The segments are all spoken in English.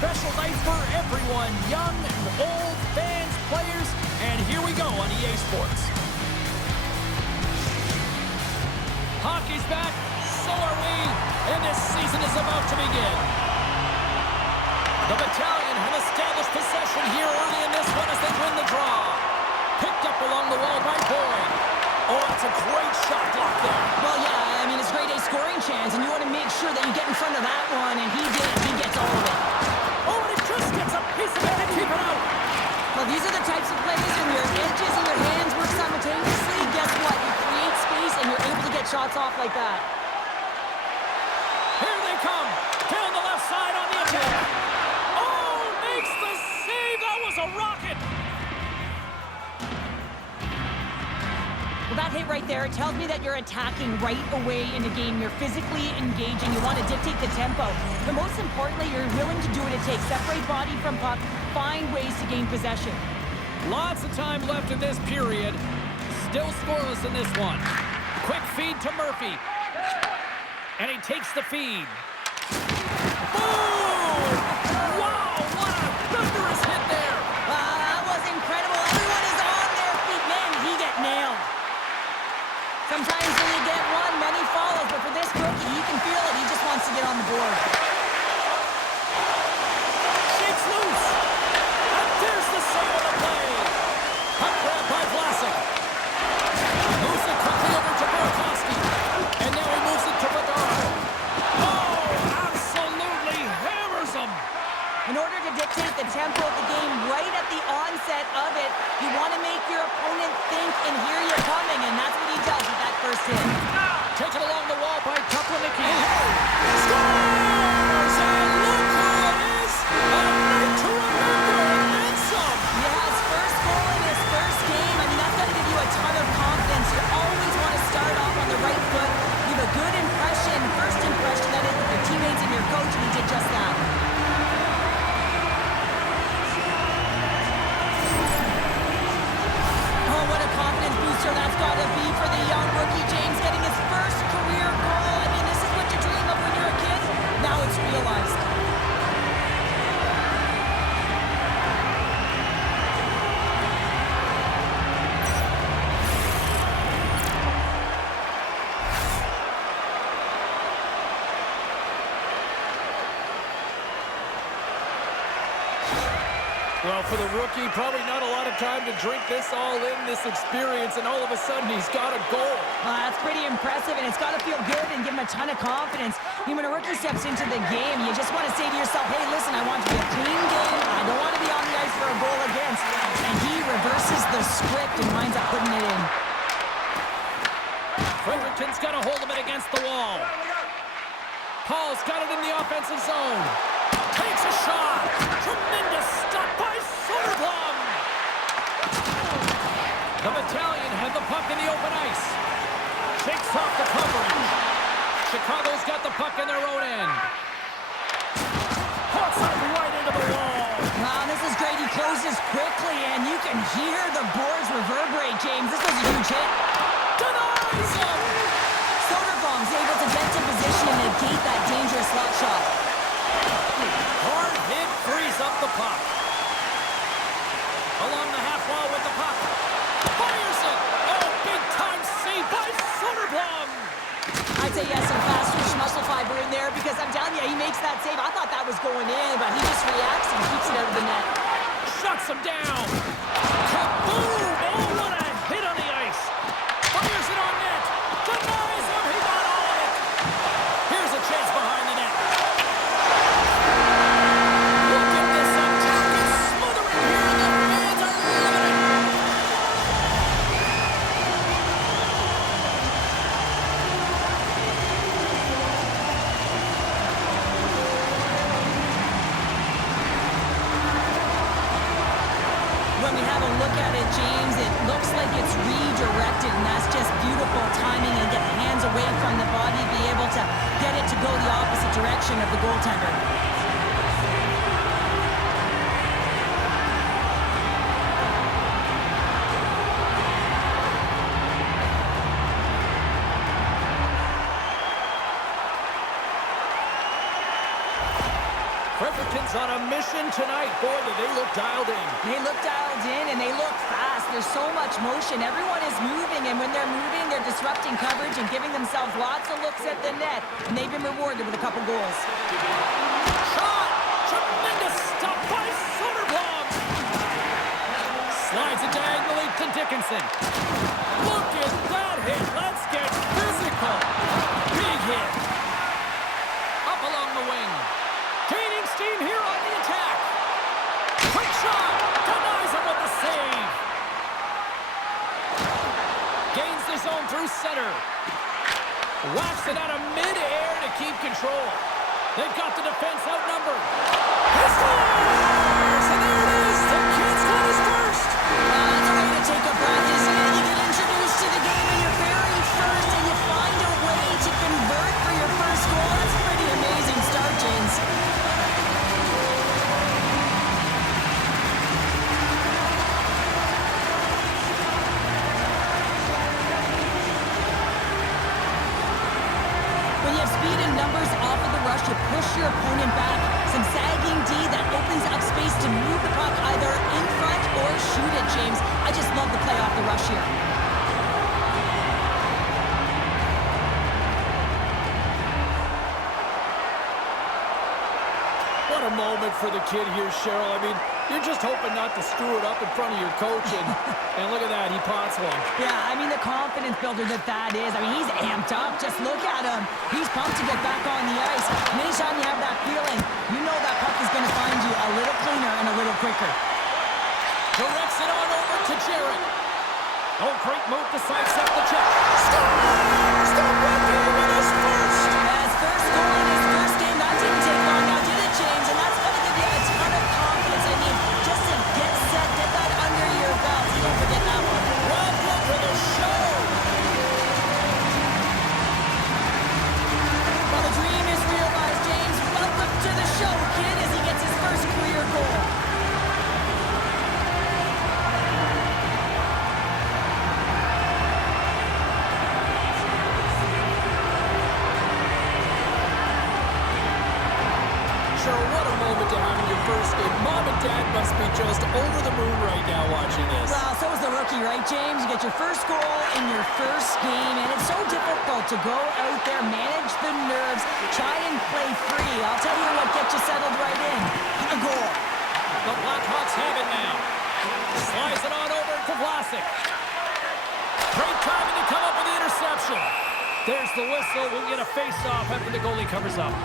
special night for everyone, young and old, fans, players, and here we go on EA Sports. Hockey's back, so are we, and this season is about to begin. The Battalion have established possession here early in this one as they win the draw. Picked up along the wall by Boyd. Oh, that's a great shot block there. Well, yeah, I mean, it's grade A scoring chance, and you want to make sure that you get in front of that one, and he did. He gets all of it. Oh, and it just gets a piece of it to keep it out. Well, these are the types of plays when your edges and your hands work simultaneously. Guess what? You create space, and you're able to get shots off like that. Here they come. Down the left side on the attack. Oh, makes the save. That was a rocket. Well, that hit right there, it tells me that you're attacking right away in the game. You're physically engaging. You want to dictate the tempo. But most importantly, you're willing to do what it takes. Separate body from puck. Find ways to gain possession. Lots of time left in this period. Still scoreless in this one. Quick feed to Murphy. And he takes the feed. Boom! Wow, what a thunderous hit there. That was incredible. Everyone is on their feet. Man, he get nailed. Sometimes when you get one, many follows, but for this rookie, you can feel it. He just wants to get on the board. Shakes loose. And there's the save of the play. Puck grab by Vlasic. Moves it quickly over to Burakovsky. And now he moves it to Bedard. Oh, absolutely hammers him. In order to dictate the tempo of the game right at the onset of it, you want to make your opponent think and hear you coming, and that's what he does with that first hit. Taken along the wall by Kaplinicki. Scores! And look who it is! A night to remember and some! Yeah, his first goal in his first game. I mean, that's going to give you a ton of confidence. You always want to start off on the right foot. Give a good impression, first impression, that is, with your teammates and your coach, and he did just that. Oh, what a confidence booster that's got to be for the young rookie James, getting his first career goal. I mean, this is what you dream of when you're a kid. Now it's realized. Well, for the rookie, probably not a lot of time to drink this all in, this experience, and all of a sudden he's got a goal. That's pretty impressive, and it's got to feel good and give him a ton of confidence. I mean, when a rookie steps into the game, you just want to say to yourself, hey, listen, I want to be a clean game. I don't want to be on the ice for a goal against. And he reverses the script and winds up putting it in. Fredericton's got a hold of it against the wall. Paul's got it in the offensive zone. Takes a shot. Tremendous stop by Soderblom. The Battalion have the puck in the open ice. Shakes off the coverage. Chicago's got the puck in their own end. Puts it right into the wall. Wow, this is great. He closes quickly, and you can hear the boards reverberate, James. This was a huge hit. Denies him. Soderblom's able to get to position and negate that dangerous slot shot. Hard hit frees up the puck. Along the half wall with the puck. Fires it. Oh, big time save by Soderblom. I'd say yes, some fast twitch muscle fiber in there, because I'm telling you, he makes that save. I thought that was going in, but he just reacts and keeps it out of the net. Shuts him down. Kaboom! Oh, what a hit on the ice. Fires it on net. Denies him. He got all of it. Here's a chance behind the net. Look at this attack. It's smothering here, and the fans are loving it. When we have a look at it, James, it looks like it's redirected, and that's just beautiful timing, and get hands away from the body, be able to get it to go the opposite direction of the goaltender. Fredericton's on a mission tonight. Boy, do they look dialed in. They look dialed in, and they look fast. There's so much motion. Everyone is moving, and when they're moving, they're disrupting coverage and giving themselves lots of looks at the net, and they've been rewarded with a couple goals. Shot! Tremendous stop by Soderblom! Slides it diagonally to Dickinson. Look at that hit. Let's get physical. Big hit. Up along the wing. Gaining steam here on the attack. Quick shot. Denies him with the save. Gains the zone through center. Whacks it out of mid-air to keep control. They've got the defense outnumbered. He scores! And there it is. The kid's got his first. That's a way to take a breath, isn't it? You get introduced to the game and you're very first, and you find a way to convert for your first goal. That's a pretty amazing start, James. When you have speed and numbers off of the rush, you push your opponent back. Some sagging D that opens up space to move the puck either in front or shoot it, James. I just love the play off the rush here. What a moment for the kid here, Cheryl. I mean, you're just hoping not to screw it up in front of your coach, and look at that, he pots one. Yeah, I mean, the confidence builder that is. I mean, he's amped up. Just look at him. He's pumped to get back on the ice. And anytime you have that feeling, you know that puck is going to find you a little cleaner and a little quicker. Directs it on over to Jarrett. Oh, great move to sidestep the check. Scores! The rookie with his first! His first goal in his first game. That didn't take long now, did it, James? And that's going to give you a ton of confidence. I mean, just to get set, get that under your belt. You don't forget that one. Welcome to the show! Well, the dream is realized, James. Welcome to the show, kid, as he gets his first career goal. Sure, what a moment to have in your first game. Mom and Dad must be just over the moon right now watching this. Well, so is the rookie, right, James? You get your first goal in your first game, and it's so difficult to go out there, manage the nerves, try and play free. I'll tell you what gets you settled right in. A goal. The Blackhawks have it now. Slides it on over to Vlasic. Great timing to come up with the interception. There's the whistle. We'll get a face-off after the goalie covers up.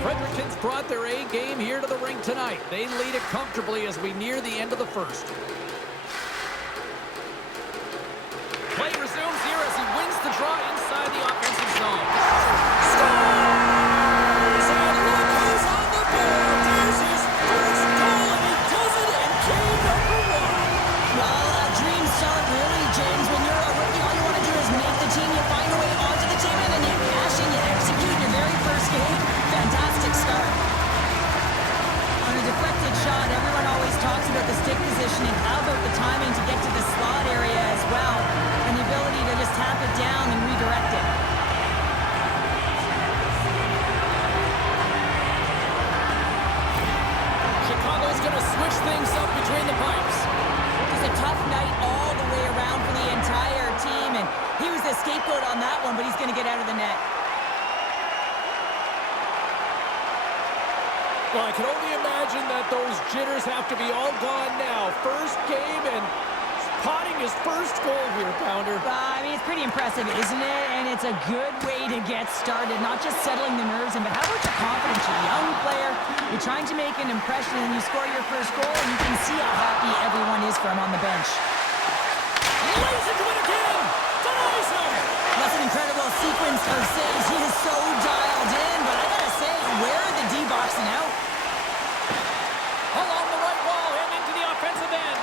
Fredericton's brought their A game here to the rink tonight. They lead it comfortably as we near the end of the first. Play resumes here as he wins the draw inside the offensive zone. Scores! And look who's on the board. There's his first goal, and he does it in game number 1. Well, a dream start, really, James. When you're a rookie, all you want to do is make the team. You find a way onto the team, and then you cash in, you execute your very first game. Fantastic start. On a deflected shot, everyone always talks about the stick positioning. How about the timing to get to the slot area as well? And the ability to just tap it down and redirect it. Chicago's going to switch things up between the pipes. It was a tough night all the way around for the entire team, and he was the scapegoat on that one, but he's going to get out of the net. Well, I can only imagine that those jitters have to be all gone now. First game and potting his first goal here, Pounder. I mean, it's pretty impressive, isn't it? And it's a good way to get started, not just settling the nerves in, but how about your confidence? You're a young player, you're trying to make an impression, and you score your first goal, and you can see how happy everyone is for him on the bench. Lays into it again! Denies him! That's an incredible sequence of saves. He is so dialed in, but I gotta say, where are the D-boxing out? Along the right wall and into the offensive end.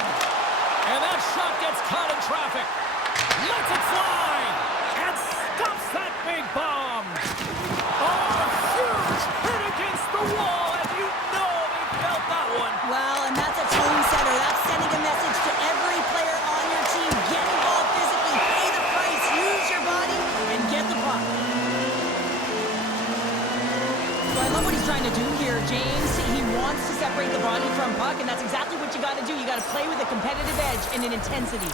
And that shot gets caught in traffic. Lets it fly! And stops that big bomb! Oh, huge hit against the wall, and you know they felt that one. Well, and that's a tone setter. That's sending a message to every player on your team. Get involved physically, pay the price, use your body, and get the puck. Well, I love what he's trying to do here, James. He wants to separate the body from puck, and that's exactly what you got to do. You got to play with a competitive edge and an intensity.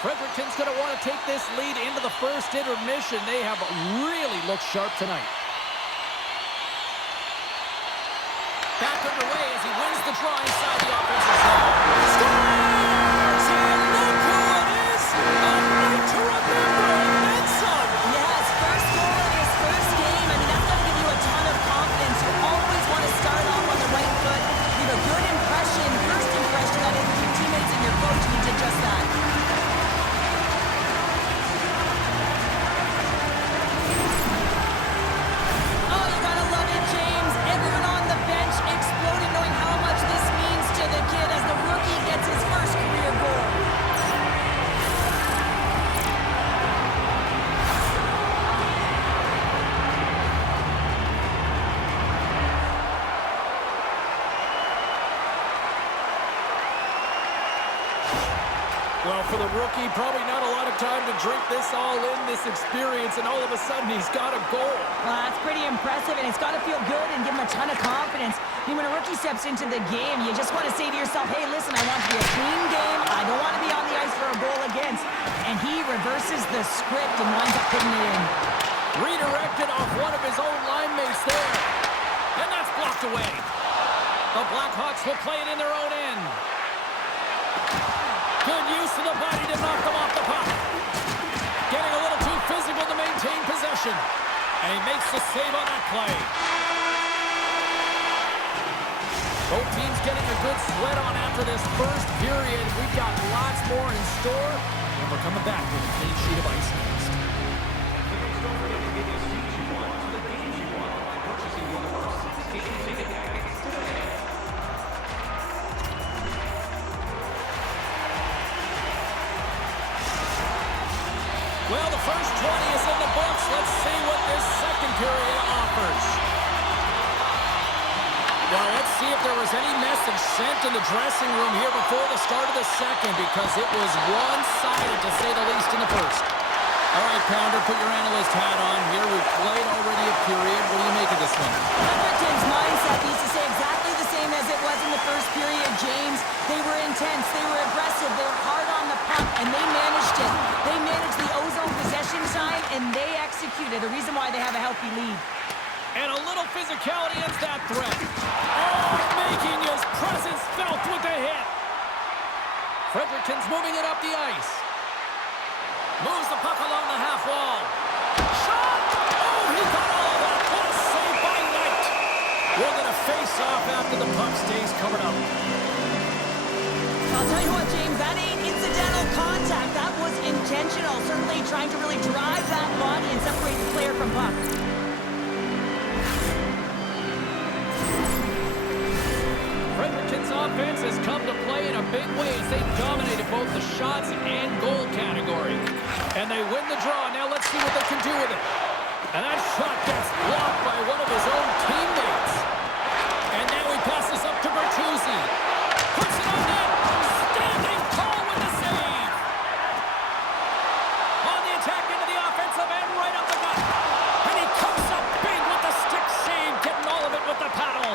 Fredericton's going to want to take this lead into the first intermission. They have really looked sharp tonight. Back underway as he wins the draw inside the offensive zone. Scores! And look who it is! A night to remember, and then some! Yes, first goal in his first game. I mean, that's going to give you a ton of confidence. You always want to start off on the right foot. Leave a good impression, first impression, that is, with your teammates and your coach, and he did just that. Oh, you gotta love it, James. Everyone on the bench exploding, knowing how much this means to the kid as the rookie gets his first career goal. Well, for the rookie, probably not a lot of time to drink this all in, this experience, and all of a sudden he's got a goal. Well, that's pretty impressive, and it's got to feel good and give him a ton of confidence. I mean, when a rookie steps into the game, you just want to say to yourself, hey, listen, I want to be a clean game. I don't want to be on the ice for a goal against. And he reverses the script and winds up putting it in. Redirected off one of his own line mates there. And that's blocked away. The Blackhawks will play it in their own end. Good use of the body to knock them off the puck. Getting a little too physical to maintain possession. And he makes the save on that play. Both teams getting a good sweat on after this first period. We've got lots more in store. And we're coming back with a clean sheet of ice next. Well, the first 20 is in the books. Let's see what this second period offers. Well, let's see if there was any message sent in the dressing room here before the start of the second, because it was one-sided, to say the least, in the first. All right, Pounder, put your analyst hat on here. We've played already a period. What do you make of this one? Fredericton's mindset needs to stay exactly the same as it was in the first period, James. They were intense, they were aggressive, they were hard on the puck, and they managed it. They managed the ozone possession time, and they executed. The reason why they have a healthy lead. And a little physicality ends that threat. Oh, making his presence felt with the hit. Fredericton's moving it up the ice. Moves the puck along the half wall. Shot! Oh, he got all of that. What a save by Knight. We're going to face off after the puck stays covered up. I'll tell you what, James, that ain't incidental contact. That was intentional. Certainly trying to really drive that body and separate the player from puck. Fredericton's offense has come to play in a big way as they dominated both the shots and goal category. And they win the draw. Now let's see what they can do with it. And that shot gets blocked by one of his own teammates. And now he passes up to Bertuzzi. Puts it on net. Standing tall with the save. On the attack into the offensive end, right up the gut. And he comes up big with the stick save, getting all of it with the paddle.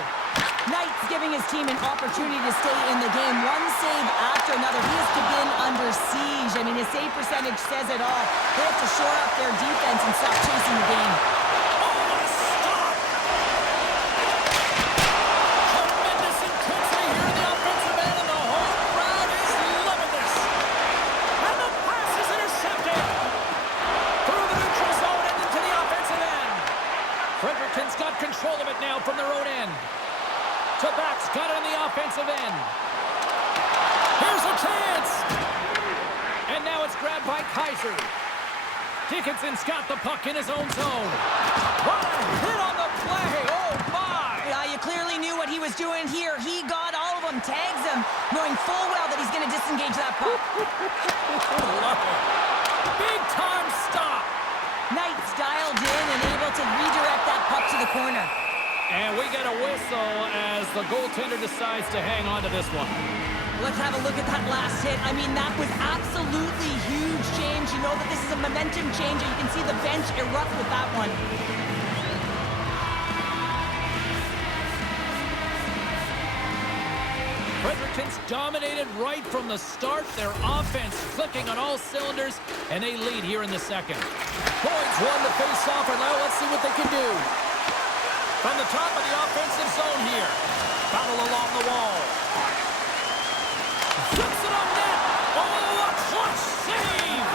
Knight's giving his team an opportunity to stay in the game. One save after another. He has to been under siege. I mean, his save percentage says it all. They have to shore up their defense and stop chasing the game. Oh, what a stop! Tremendous intensity here in the offensive end, and the whole crowd is loving this. And the pass is intercepted. Through the neutral zone and into the offensive end. Fredericton's got control of it now from their own end. Tabak's got it on the offensive end. Here's a chance! And now it's grabbed by Kaiser. Dickinson's got the puck in his own zone. What a hit on the play! Oh, my! Yeah, you clearly knew what he was doing here. He got all of them, tags them, knowing full well that he's going to disengage that puck. Love it. Big-time stop. Knight's dialed in and able to redirect that puck to the corner. And we get a whistle as the goaltender decides to hang on to this one. Let's have a look at that last hit. I mean, that was absolutely huge, James. You know that this is a momentum changer. You can see the bench erupt with that one. James dominated right from the start. Their offense clicking on all cylinders, and they lead here in the second. Boyd's won the face-off, and now let's see what they can do. From the top of the offensive zone here. Battle along the wall. Flips it on net. Oh, a clutch save!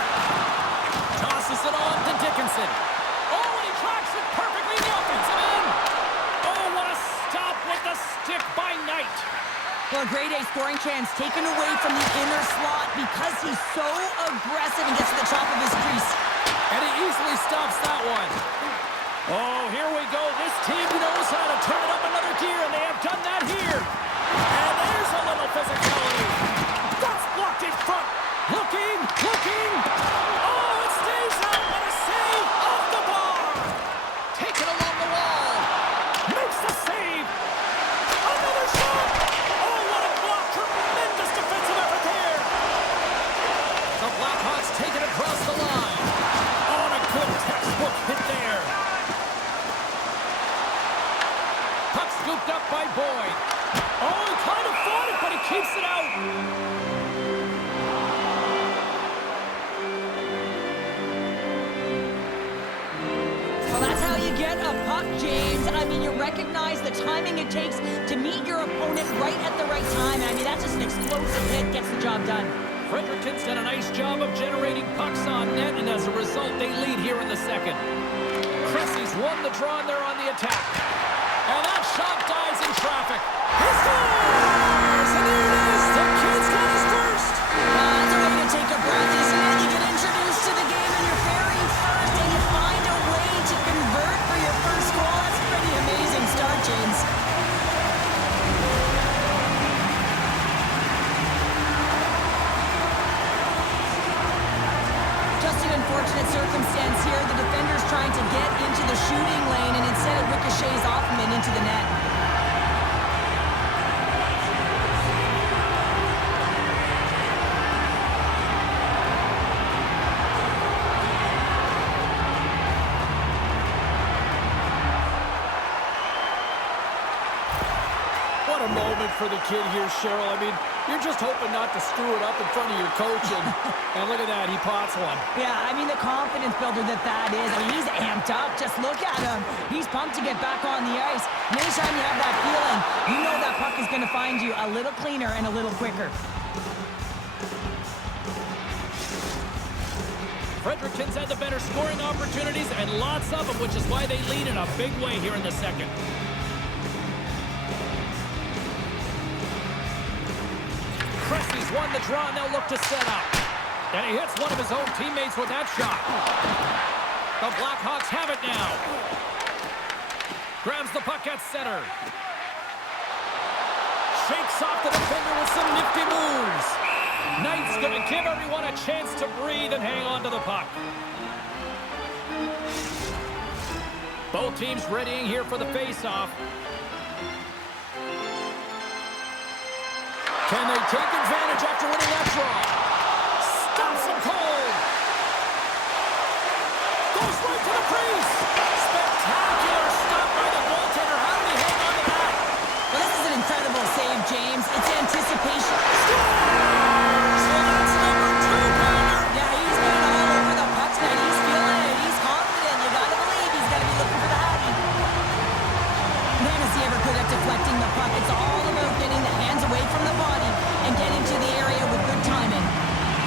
Tosses it on to Dickinson. Oh, and he tracks it perfectly in the offensive end. Oh, what a stop with the stick by Knight. Well, a grade A scoring chance taken away from the inner slot because he's so aggressive and gets to the top of his crease. And he easily stops that one. Oh, here we go. This team knows how to turn it up another gear, and they have done that here. And there's a little physicality. That's blocked in front. Looking. Oh, it stays out. What a save off the bar. Taken along the wall. Makes the save. Another shot. Oh, what a block. Tremendous defensive effort there. The Blackhawks take it across the line. Oh, and a good textbook hit there. Puck scooped up by Boyd. Oh, he kind of fought it, but he keeps it out. Well, that's how you get a puck, James. I mean, you recognize the timing it takes to meet your opponent right at the right time. I mean, that's just an explosive hit, gets the job done. Fredericton's done a nice job of generating pucks on net, and as a result, they lead here in the second. Cressy's won the draw, and they're on the attack. And that shot dies in traffic. He scores! And there it is! The kid's got his first! It's a way to take a breath, isn't it? You get introduced to the game and you're very first, and you find a way to convert for your first goal. That's a pretty amazing start, James. Just an unfortunate circumstance here. The defender's trying to get into the shooting lane, and instead it ricochets off him and into the net. What a moment for the kid here, Cheryl. I mean, you're just hoping not to screw it up in front of your coach, and look at that, he pots one. Yeah, I mean, the confidence builder that is. I mean, he's amped up. Just look at him. He's pumped to get back on the ice. And anytime you have that feeling, you know that puck is going to find you a little cleaner and a little quicker. Fredericton's had the better scoring opportunities, and lots of them, which is why they lead in a big way here in the second. Cressy's won the draw, and they'll look to set up. And he hits one of his own teammates with that shot. The Blackhawks have it now. Grabs the puck at center. Shakes off the defender with some nifty moves. Knight's going to give everyone a chance to breathe and hang on to the puck. Both teams readying here for the face-off. Can they take advantage after winning that draw? Stops him cold. Goes right to the crease. Spectacular stop by the goaltender. How did he hang on to that? Well, this is an incredible save, James. It's anticipation. Scores! So that's number 2, Pounder. Yeah, he's been all over the puck tonight. He's feeling it. He's confident. You got to believe he's got to be looking for the hattie. Man, is he ever good at deflecting the puck. It's all about getting the hands away from the body and getting to the area with good timing.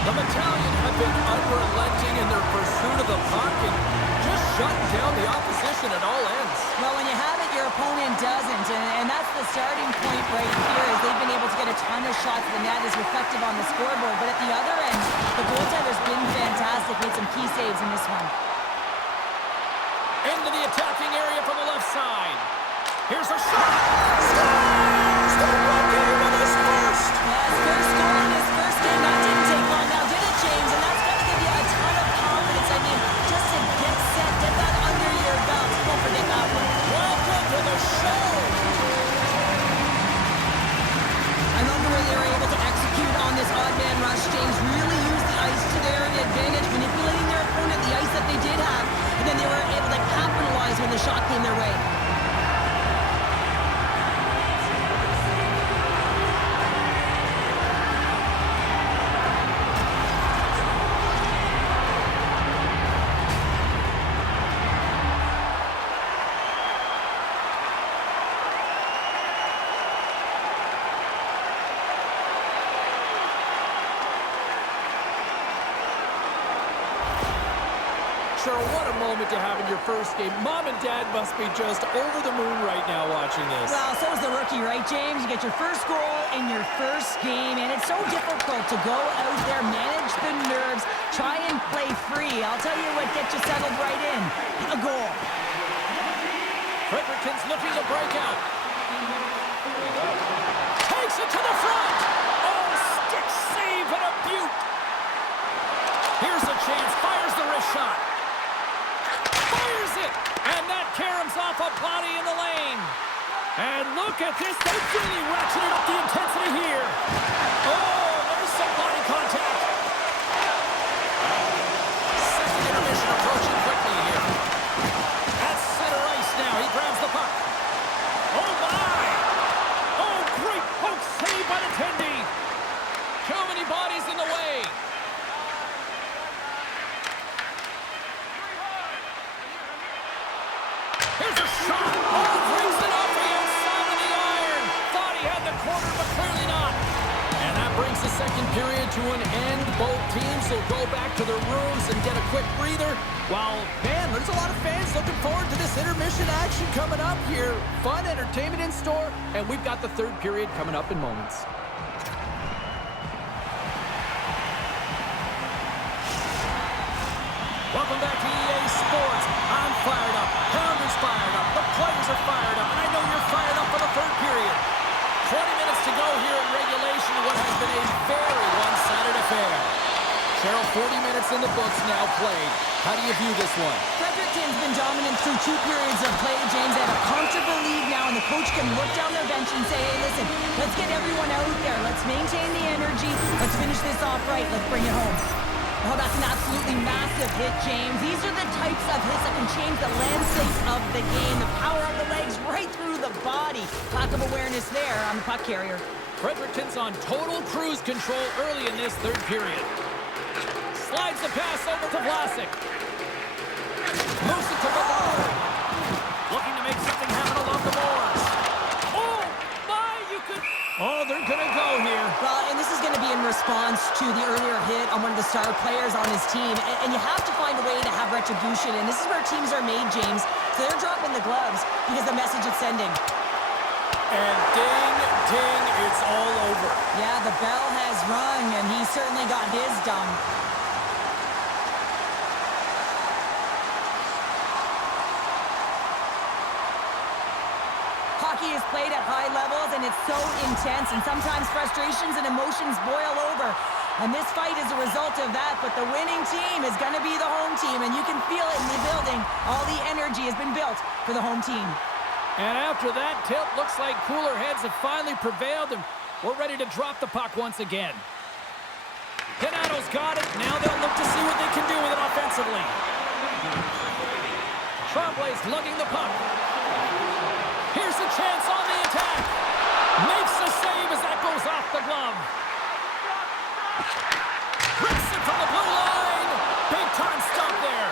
The Battalion have been unrelenting in their pursuit of the puck and just shutting down the opposition at all ends. Well, when you have it, your opponent doesn't, and that's the starting point right here, is they've been able to get a ton of shots. The net is reflective on the scoreboard, but at the other end, the goaltender's been fantastic. Made some key saves in this one. Into the attacking area from the left side. Here's a shot. Scores! The rookie with his first. Yeah, his first goal in his first game. That didn't take long now, did it, James? And that's got to give you a ton of confidence. I mean, just to get set, get that under your belt. Don't forget that one. Welcome to the show. I love the way they were able to execute on this odd man rush, James. Really use the ice to their advantage, manipulating their opponent, the ice that they did have, and then they were able to capitalize when the shot picture what a moment to have in your first game. Mom and Dad must be just over the moon right now watching this. Well, so is the rookie, right, James? You get your first goal in your first game, and it's so difficult to go out there, manage the nerves, try and play free. I'll tell you what gets you settled right in. A goal. Fredericton's looking to break out. Takes it to the front. Oh, stick save and a beaut. Here's a chance. Fires the wrist shot. Fires it. And that caroms off a body in the lane. And look at this. They've really ratcheted up the intensity here. Oh, there's some body contact. Second intermission approaching quickly here. At center ice now. He grabs the puck. Oh, my. Oh, great poke save by the Tendy. Too many bodies in the way. Here's a shot. Oh, brings it up the outside of the iron. Thought he had the corner, but clearly not. And that brings the second period to an end. Both teams will go back to their rooms and get a quick breather. While, man, there's a lot of fans looking forward to this intermission action coming up here. Fun entertainment in store, and we've got the third period coming up in moments. Welcome back to EA Sports. I'm fired up. Pounder's fired up. The players are fired up. And I know you're fired up for the third period. 20 minutes to go here in regulation of what has been a very one-sided affair. Cheryl, 40 minutes in the books now played. How do you view this one? Fredericton's been dominant through 2 periods of play, James. They have a comfortable lead now, and the coach can look down their bench and say, hey, listen, let's get everyone out there. Let's maintain the energy. Let's finish this off right. Let's bring it home. Oh, that's an absolutely massive hit, James. These are the types of hits that can change the landscape of the game. The power of the legs right through the body. Lack of awareness there on the puck carrier. Fredericton's on total cruise control early in this third period. Slides the pass over to Vlasic. Moves it to Bavard. Looking to make something happen along the boards. Oh, my, you could... Oh, they're going to go here. Well, and this is going to be in response to the earlier hit on one of the star players on his team. And you have to find a way to have retribution. And this is where teams are made, James. So they're dropping the gloves because the message it's sending. And ding, ding, it's all over. Yeah, the bell has rung, and he certainly got his done. Hockey is played at high levels, and it's so intense, and sometimes frustrations and emotions boil over. And this fight is a result of that, but the winning team is going to be the home team, and you can feel it in the building. All the energy has been built for the home team. And after that tilt, looks like cooler heads have finally prevailed, and we're ready to drop the puck once again. Donato's got it. Now they'll look to see what they can do with it offensively. Tremblay's lugging the puck. Here's a chance on the attack. Makes the save as that goes off the glove. Rips it from the blue line. Big time stop there.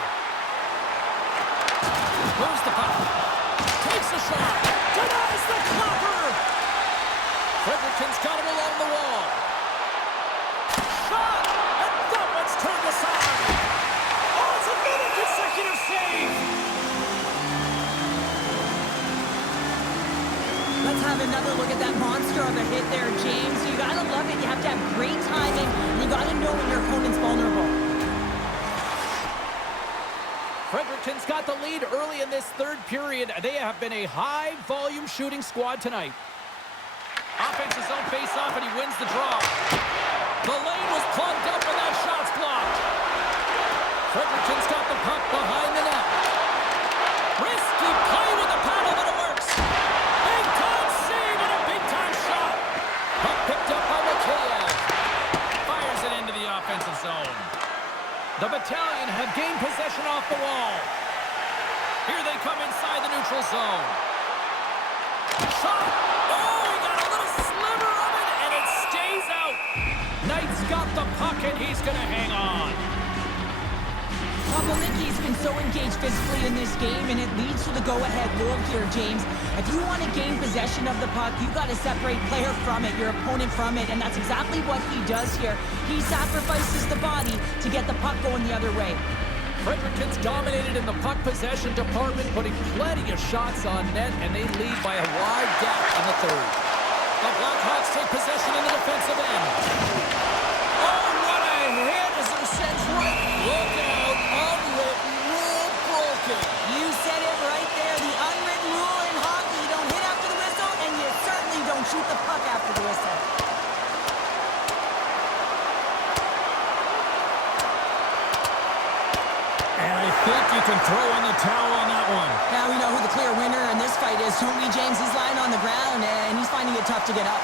Moves the puck. Takes a shot. Denies the clopper. Fredericton's got him along the wall. Shot. And that one's turned aside. Oh, it's another consecutive save. Let's have another look at that monster of a hit there, James. You gotta love it. You have to have great timing. You gotta know when your opponent's vulnerable. Fredericton's got the lead early in this third period. They have been a high-volume shooting squad tonight. Offensive zone face-off, and he wins the draw. The lane was plugged up, and that shot's blocked. Fredericton's got the puck behind the net. Risky play with the paddle, but it works. Big-time save and a big-time shot. Puck picked up by Mikheyev. Fires it into the offensive zone. The Battalion have gained possession off the wall. Here they come inside the neutral zone. Shot! Oh, he got a little sliver of it, and it stays out. Knight's got the puck, and he's going to hang on. Pavelnicki's been so engaged physically in this game, and it leads to the go-ahead goal here, James. If you want to gain possession of the puck, you've got to separate player from it, your opponent from it, and that's exactly what he does here. He sacrifices the body to get the puck going the other way. Fredericton's dominated in the puck possession department, putting plenty of shots on net, and they lead by a wide gap in the third. The Blackhawks take possession in the defensive end. Oh, what a hit as they're sent right. Look out, unwritten rule broken. You said it right there. The unwritten rule in hockey, you don't hit after the whistle, and you certainly don't shoot the puck after the whistle. And I think you can throw in the towel on that one. Now we know who the clear winner in this fight is, don't we, James? He's lying on the ground, and he's finding it tough to get up.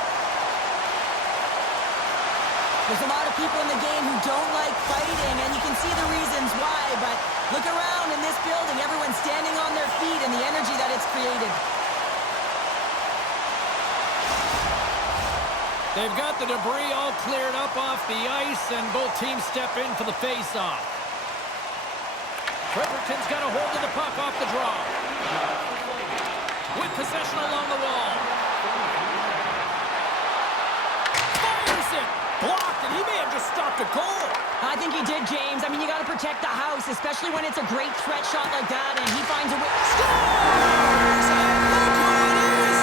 There's a lot of people in the game who don't like fighting, and you can see the reasons why, but look around in this building. Everyone's standing on their feet and the energy that it's created. They've got the debris all cleared up off the ice, and both teams step in for the face-off. Fredericton's got a hold of the puck off the draw. With possession along the wall. Fires it! Blocked, and he may have just stopped a goal. I think he did, James. I mean, you got to protect the house, especially when it's a great threat shot like that, and he finds a way. Scores! And look who it is!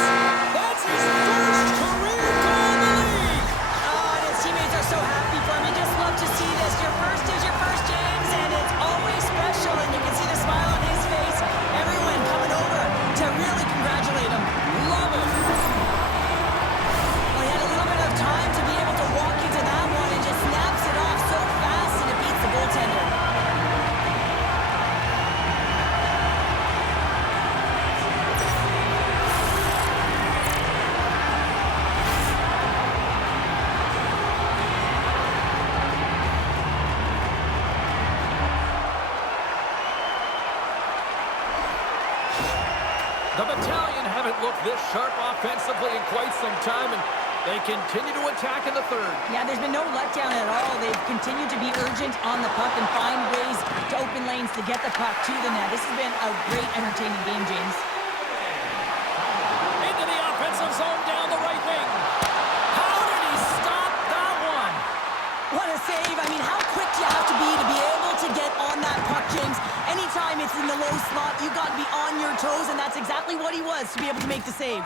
That's his first career goal in the league! Oh, and his teammates are so happy for him. You just love to see this. Your first is your first, James, and it's always special, and you can see the smile on his face. Everyone coming over to really congratulate him. Love it! Well, he had a little bit of time to be able to walk into that one and just snaps it off so fast, and it beats the goaltender. The Battalion haven't looked this sharp offensively in quite some time, and they continue to attack in the third. Yeah, there's been no letdown at all. They've continued to be urgent on the puck and find ways to open lanes to get the puck to the net. This has been a great, entertaining game, James. Into the offensive zone down the right wing. How did he stop that one? What a save. I mean, how quick do you have to be able to get on that puck, James? Anytime it's in the low slot, you got to be on your toes, and that's exactly what he was to be able to make the save.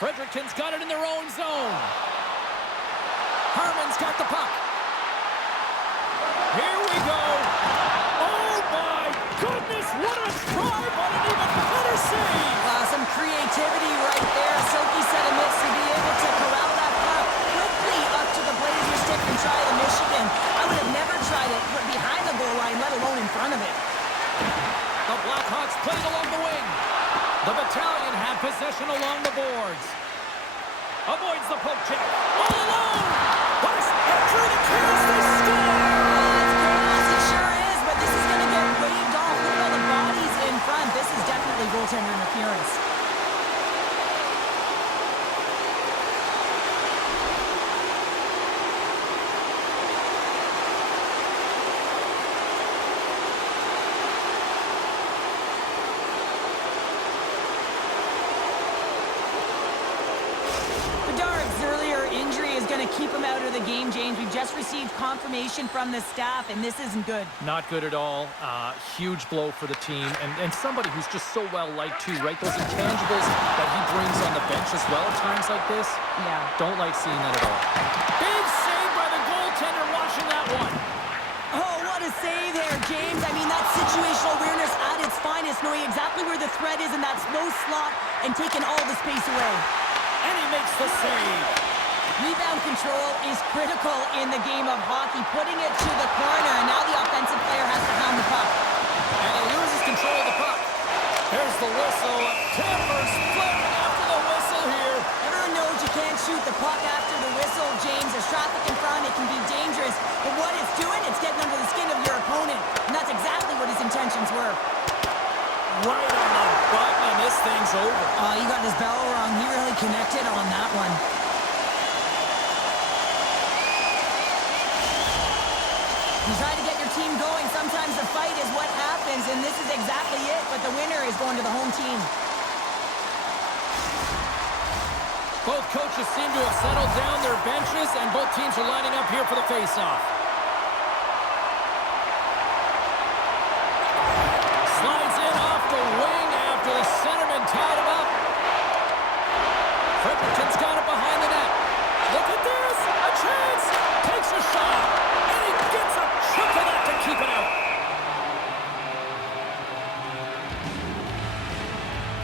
Fredericton's got it in their own zone. Harman's got the puck. Here we go. Oh, my goodness. What a try, but an even better save. Some creativity right there. Silky set a miss to be able to corral that puck quickly up to the Blazer stick and try the Michigan. I would have never tried it behind the goal line, let alone in front of it. The Blackhawks played along the wing. The Battalion had possession along the boards. Avoids the poke check. All alone! What is through the crease? They score! It's chaos, it sure is, but this is going to get waved off. Look at all the bodies in front. This is definitely goaltender interference. Keep him out of the game, James. We've just received confirmation from the staff, and this isn't good. Not good at all. Huge blow for the team, and somebody who's just so well-liked, too, right? Those intangibles that he brings on the bench as well at times like this. Yeah. Don't like seeing that at all. Big save by the goaltender watching that one. Oh, what a save there, James. I mean, that's situational awareness at its finest, knowing exactly where the threat is in that slow slot and taking all the space away. And he makes the save. Rebound control is critical in the game of hockey, putting it to the corner, and now the offensive player has to pound the puck. And he loses control of the puck. There's the whistle. Timbers flaring after the whistle here. Everyone knows you can't shoot the puck after the whistle, James. There's traffic in front. It can be dangerous. But what it's doing, it's getting under the skin of your opponent. And that's exactly what his intentions were. Right on the button, and this thing's over. Oh, he got his bell wrong. He really connected on that one. You try to get your team going. Sometimes the fight is what happens, and this is exactly it. But the winner is going to the home team. Both coaches seem to have settled down their benches, and both teams are lining up here for the face-off.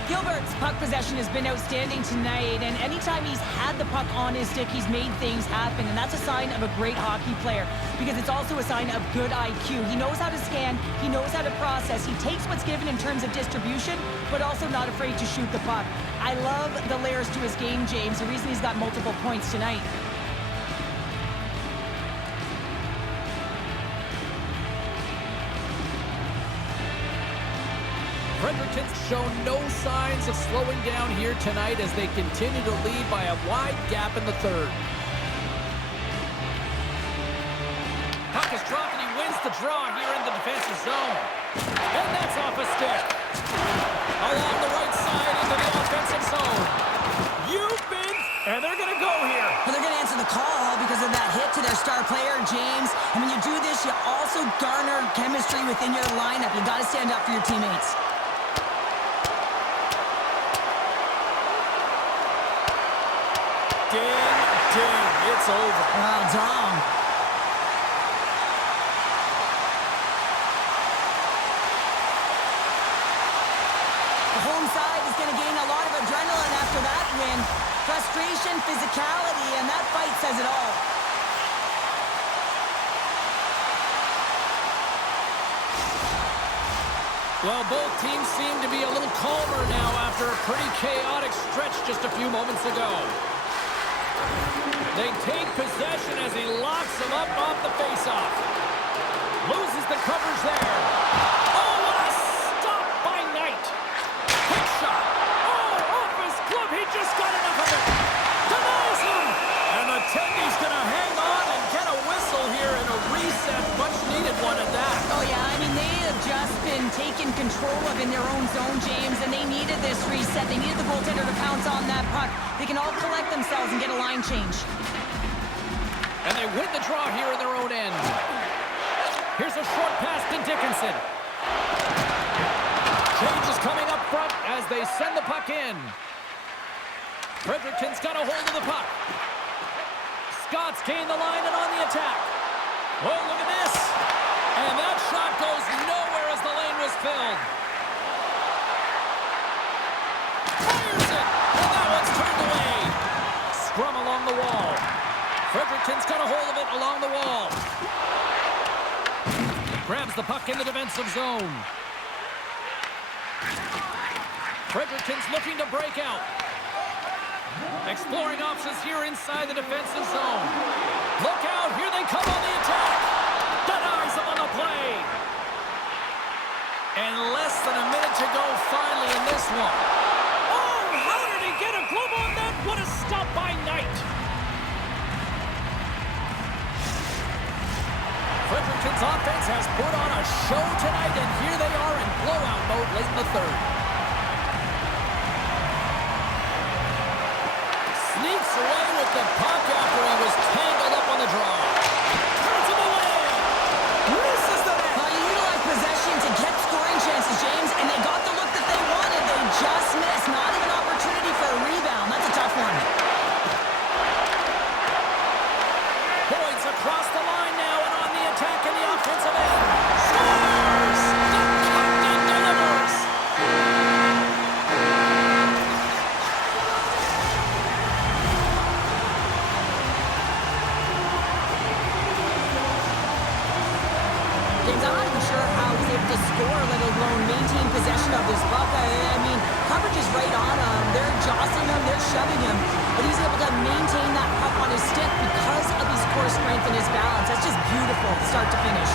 Gilbert's puck possession has been outstanding tonight, and anytime he's had the puck on his stick, he's made things happen, and that's a sign of a great hockey player because it's also a sign of good IQ. He knows how to scan, he knows how to process, he takes what's given in terms of distribution, but also not afraid to shoot the puck. I love the layers to his game, James, the reason he's got multiple points tonight. Fredericton's shown no signs of slowing down here tonight as they continue to lead by a wide gap in the third. Puck is dropped and he wins the draw here in the defensive zone. And that's off a stick. Along the right side into the offensive zone. And they're going to go here. Well, they're going to answer the call because of that hit to their star player, James. And when you do this, you also garner chemistry within your lineup. You got to stand up for your teammates. Ding, it's over. Well done. The home side is going to gain a lot of adrenaline after that win. Frustration, physicality, and that fight says it all. Well, both teams seem to be a little calmer now after a pretty chaotic stretch just a few moments ago. They take possession as he locks him up off the faceoff. Loses the coverage there. Oh, what a stop by Knight. Quick shot. Oh, off his glove. He just got enough of it. Denies him. And the Tendy's going to hang on and get a whistle here in a reset. Much needed one at that. Oh, yeah. I mean, they have just been taken control of in their own zone, James, and they needed this reset. They needed the goaltender to pounce on that puck. They can all collect themselves and get a line change. And they win the draw here in their own end. Here's a short pass to Dickinson. Change is coming up front as they send the puck in. Fredericton's got a hold of the puck. Scott's gained the line and on the attack. Oh, look at this. And that shot goes nowhere as the lane was filled. Fires it. And that one's turned away. Scrum along the wall. Fredericton's got a hold of it along the wall. Grabs the puck in the defensive zone. Fredericton's looking to break out. Exploring options here inside the defensive zone. Look out, here they come on the attack. Denies him on the play. And less than a minute to go finally in this one. Oh, how did he get a glove on that? What a stop by Knight. Fredericton's offense has put on a show tonight, and here they are in blowout mode late in the third. Sneaks away with the puck after he was tangled up on the draw. Turns him away. Misses the net. Well, you utilize possession to get scoring chances, James, and they got the look that they wanted. They just missed. Not even an opportunity for a rebound. That's a tough one. Points across the line now and on the attack in the offensive end. Scores! The captain delivers! James, I'm not even sure how he's able to score, let alone maintain possession of this puck. I mean, coverage is right on him. They're jostling him, they're shoving him, but he's able to maintain that puck on his stick because of his core strength and his balance. That's just beautiful, start to finish.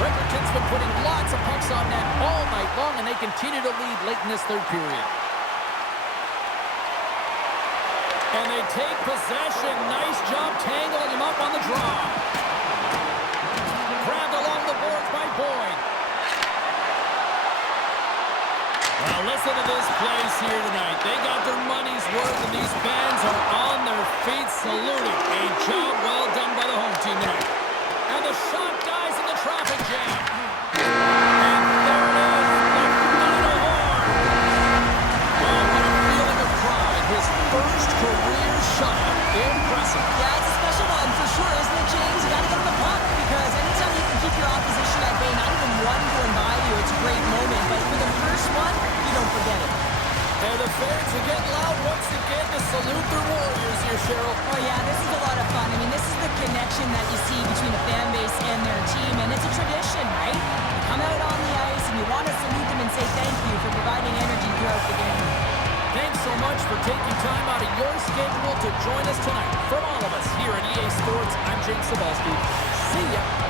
Fredericton's been putting lots of pucks on net all night long, and they continue to lead late in this third period. And they take possession. Nice job tangling him up on the draw. Grabbed along the boards by Boyd. Well, listen to this place here tonight. They got their money's worth, and these fans are on their feet saluting. A job well done by the home team tonight. And the shot dies in the traffic jam. And there it is, the final horn. Oh, what a feeling of pride. His first career shutout. Impressive. Yeah, it's a special one for taking time out of your schedule to join us tonight. From all of us here at EA Sports, I'm Jake Cebulski. See ya.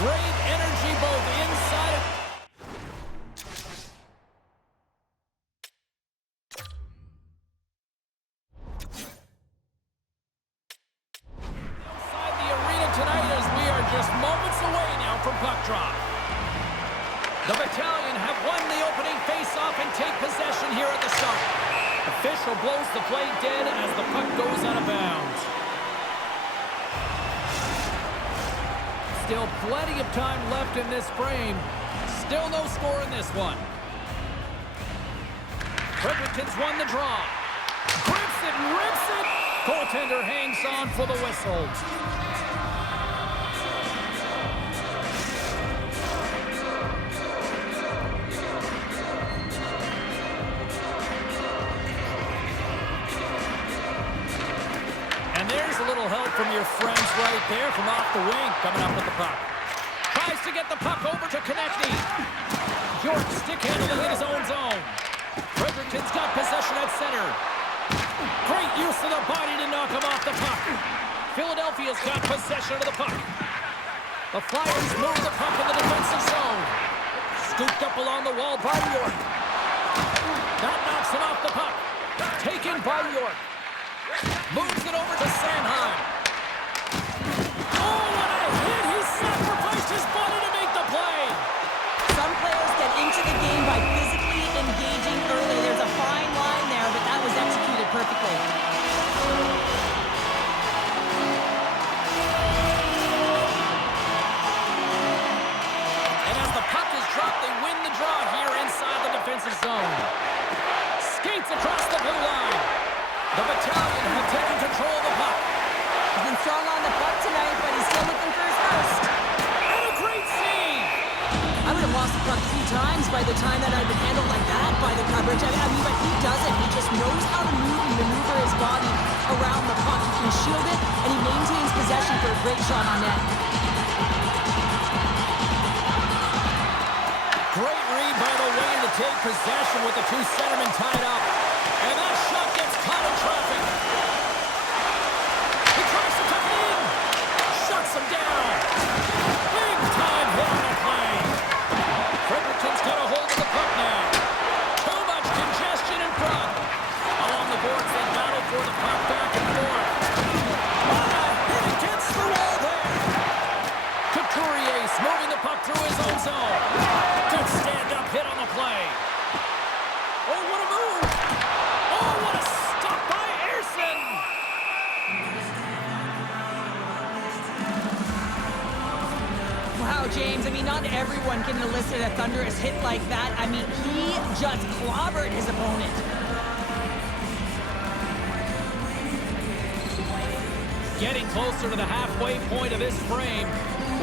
Great energy both inside and outside the arena tonight, as we are just moments away now from puck drop. The Battalion have won the opening face-off and take possession here at the start. Official blows the play dead as the puck goes out of bounds. Still plenty of time left in this frame. Still no score in this one. Fredericton's won the draw. Grips it and rips it. Goaltender hangs on for the whistle. And there's a little help from your friends right there from off the wing, coming up with the puck. Tries to get the puck over to Konechny. York stick handling in his own zone. Fredericton's got possession at center. Great use of the body to knock him off the puck. Philadelphia's got possession of the puck. The Flyers move the puck in the defensive zone. Scooped up along the wall by York. That knocks him off the puck. Taken by York. Moves it over to Sanheim. Oh, what a hit! He sacrificed his body to make the play. Some players get into the game by physically engaging early. There's a fine line there, but that was executed perfectly. And as the puck is dropped, they win the draw here inside the defensive zone. Skates across the blue line. The Battalion have taken control of the puck. He's been strong on the puck tonight, but he's still looking for his first. And a great save! I would have lost the puck 3 times by the time that I'd been handled like that by the coverage. I mean, but he doesn't. He just knows how to move and maneuver his body around the puck. He can shield it, and he maintains possession for a great shot on net. Great read by the Wayne to take possession with the 2 centermen tied up. And that shot gets caught in traffic. He tries to tuck it in. Shuts him down. Big time hit on the play. Fredericton's got a hold of the puck now. Too much congestion in front. Along the boards, they battle for the puck back and forth. What a hit against the wall there. Couturier moving the puck through his own zone. Good stand-up hit on the play. Oh, what a move. Oh, what a stop by Ayerson. Wow, James, I mean, not everyone can elicit a thunderous hit like that. I mean, he just clobbered his opponent. Getting closer to the halfway point of this frame.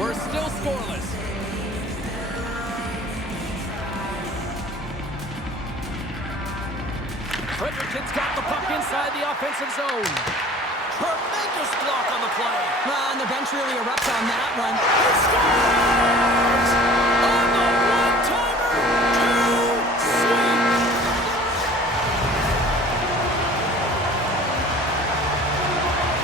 We're still scoreless. Fredericton's got the puck inside the offensive zone. Tremendous block on the play. And the bench really erupts on that one. He scores! On the one-timer, too sweet.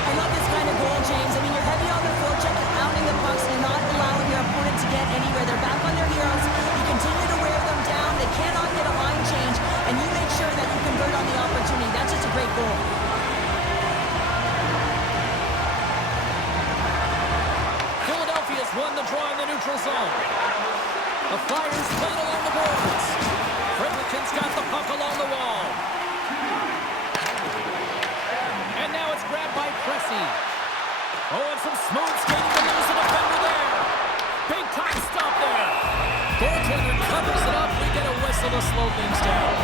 I love this kind of goal, James. I mean, you're heavy on the forecheck, you're pounding the pucks, and not allowing your opponent to get anywhere. They're back on their heroes. You continue to wear them down. They cannot get a line change, and you make sure that you convert on the opportunity. That's just a great goal. Philadelphia's won the draw in the neutral zone. The Flyers played along the boards. Fredericton's got the puck along the wall. And now it's grabbed by Cressy. Oh, and some smooth skating to lose a defender there. Big time stop there. Goaltender covers it up. We get a whistle to slow things down.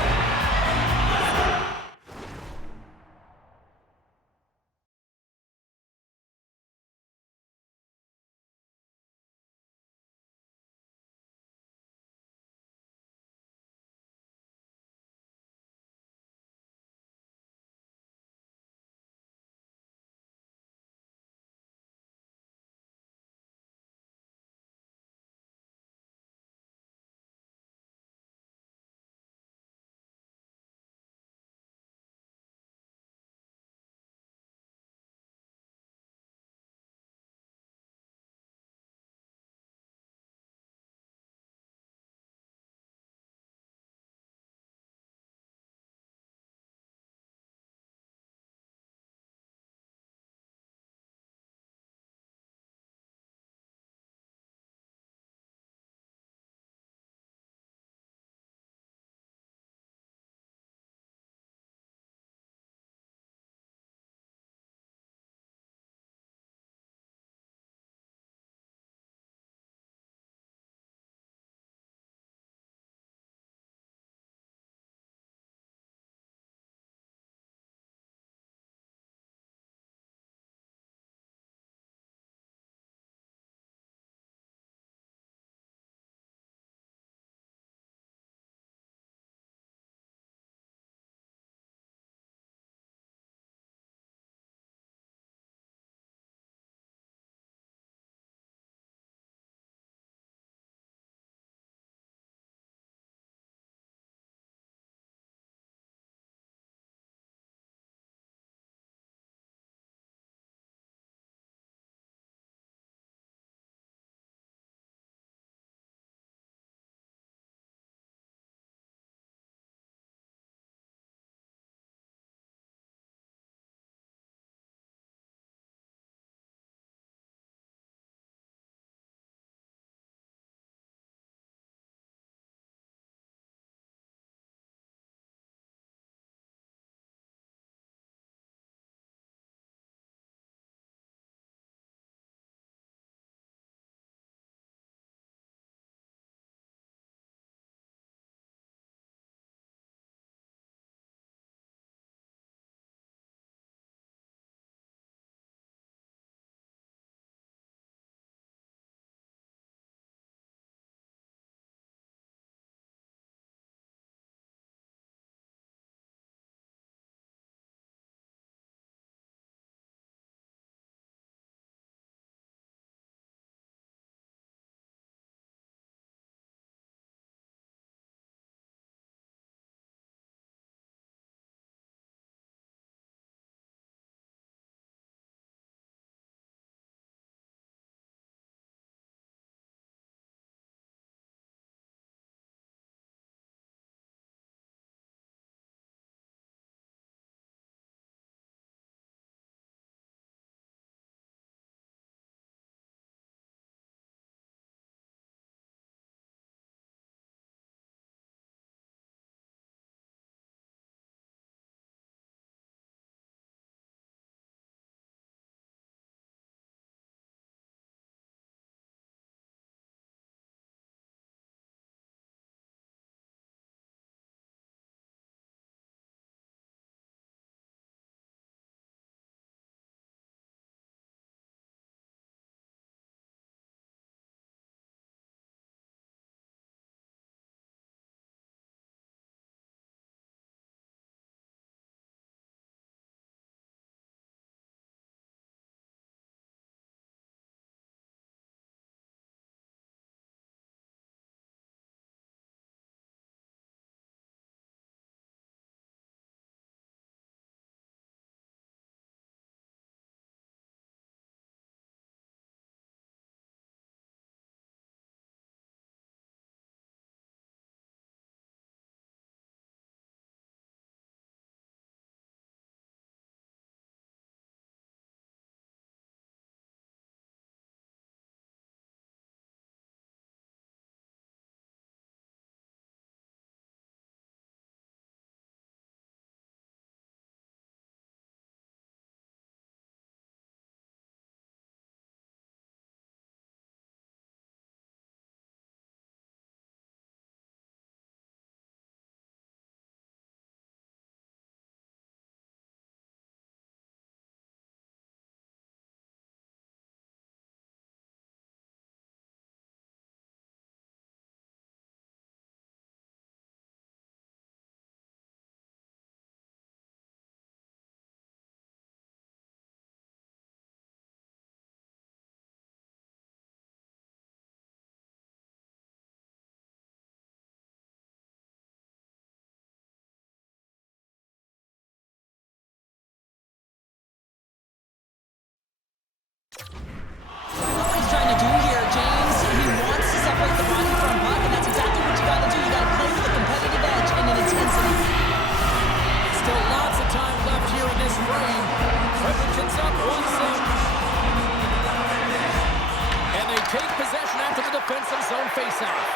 faceoff.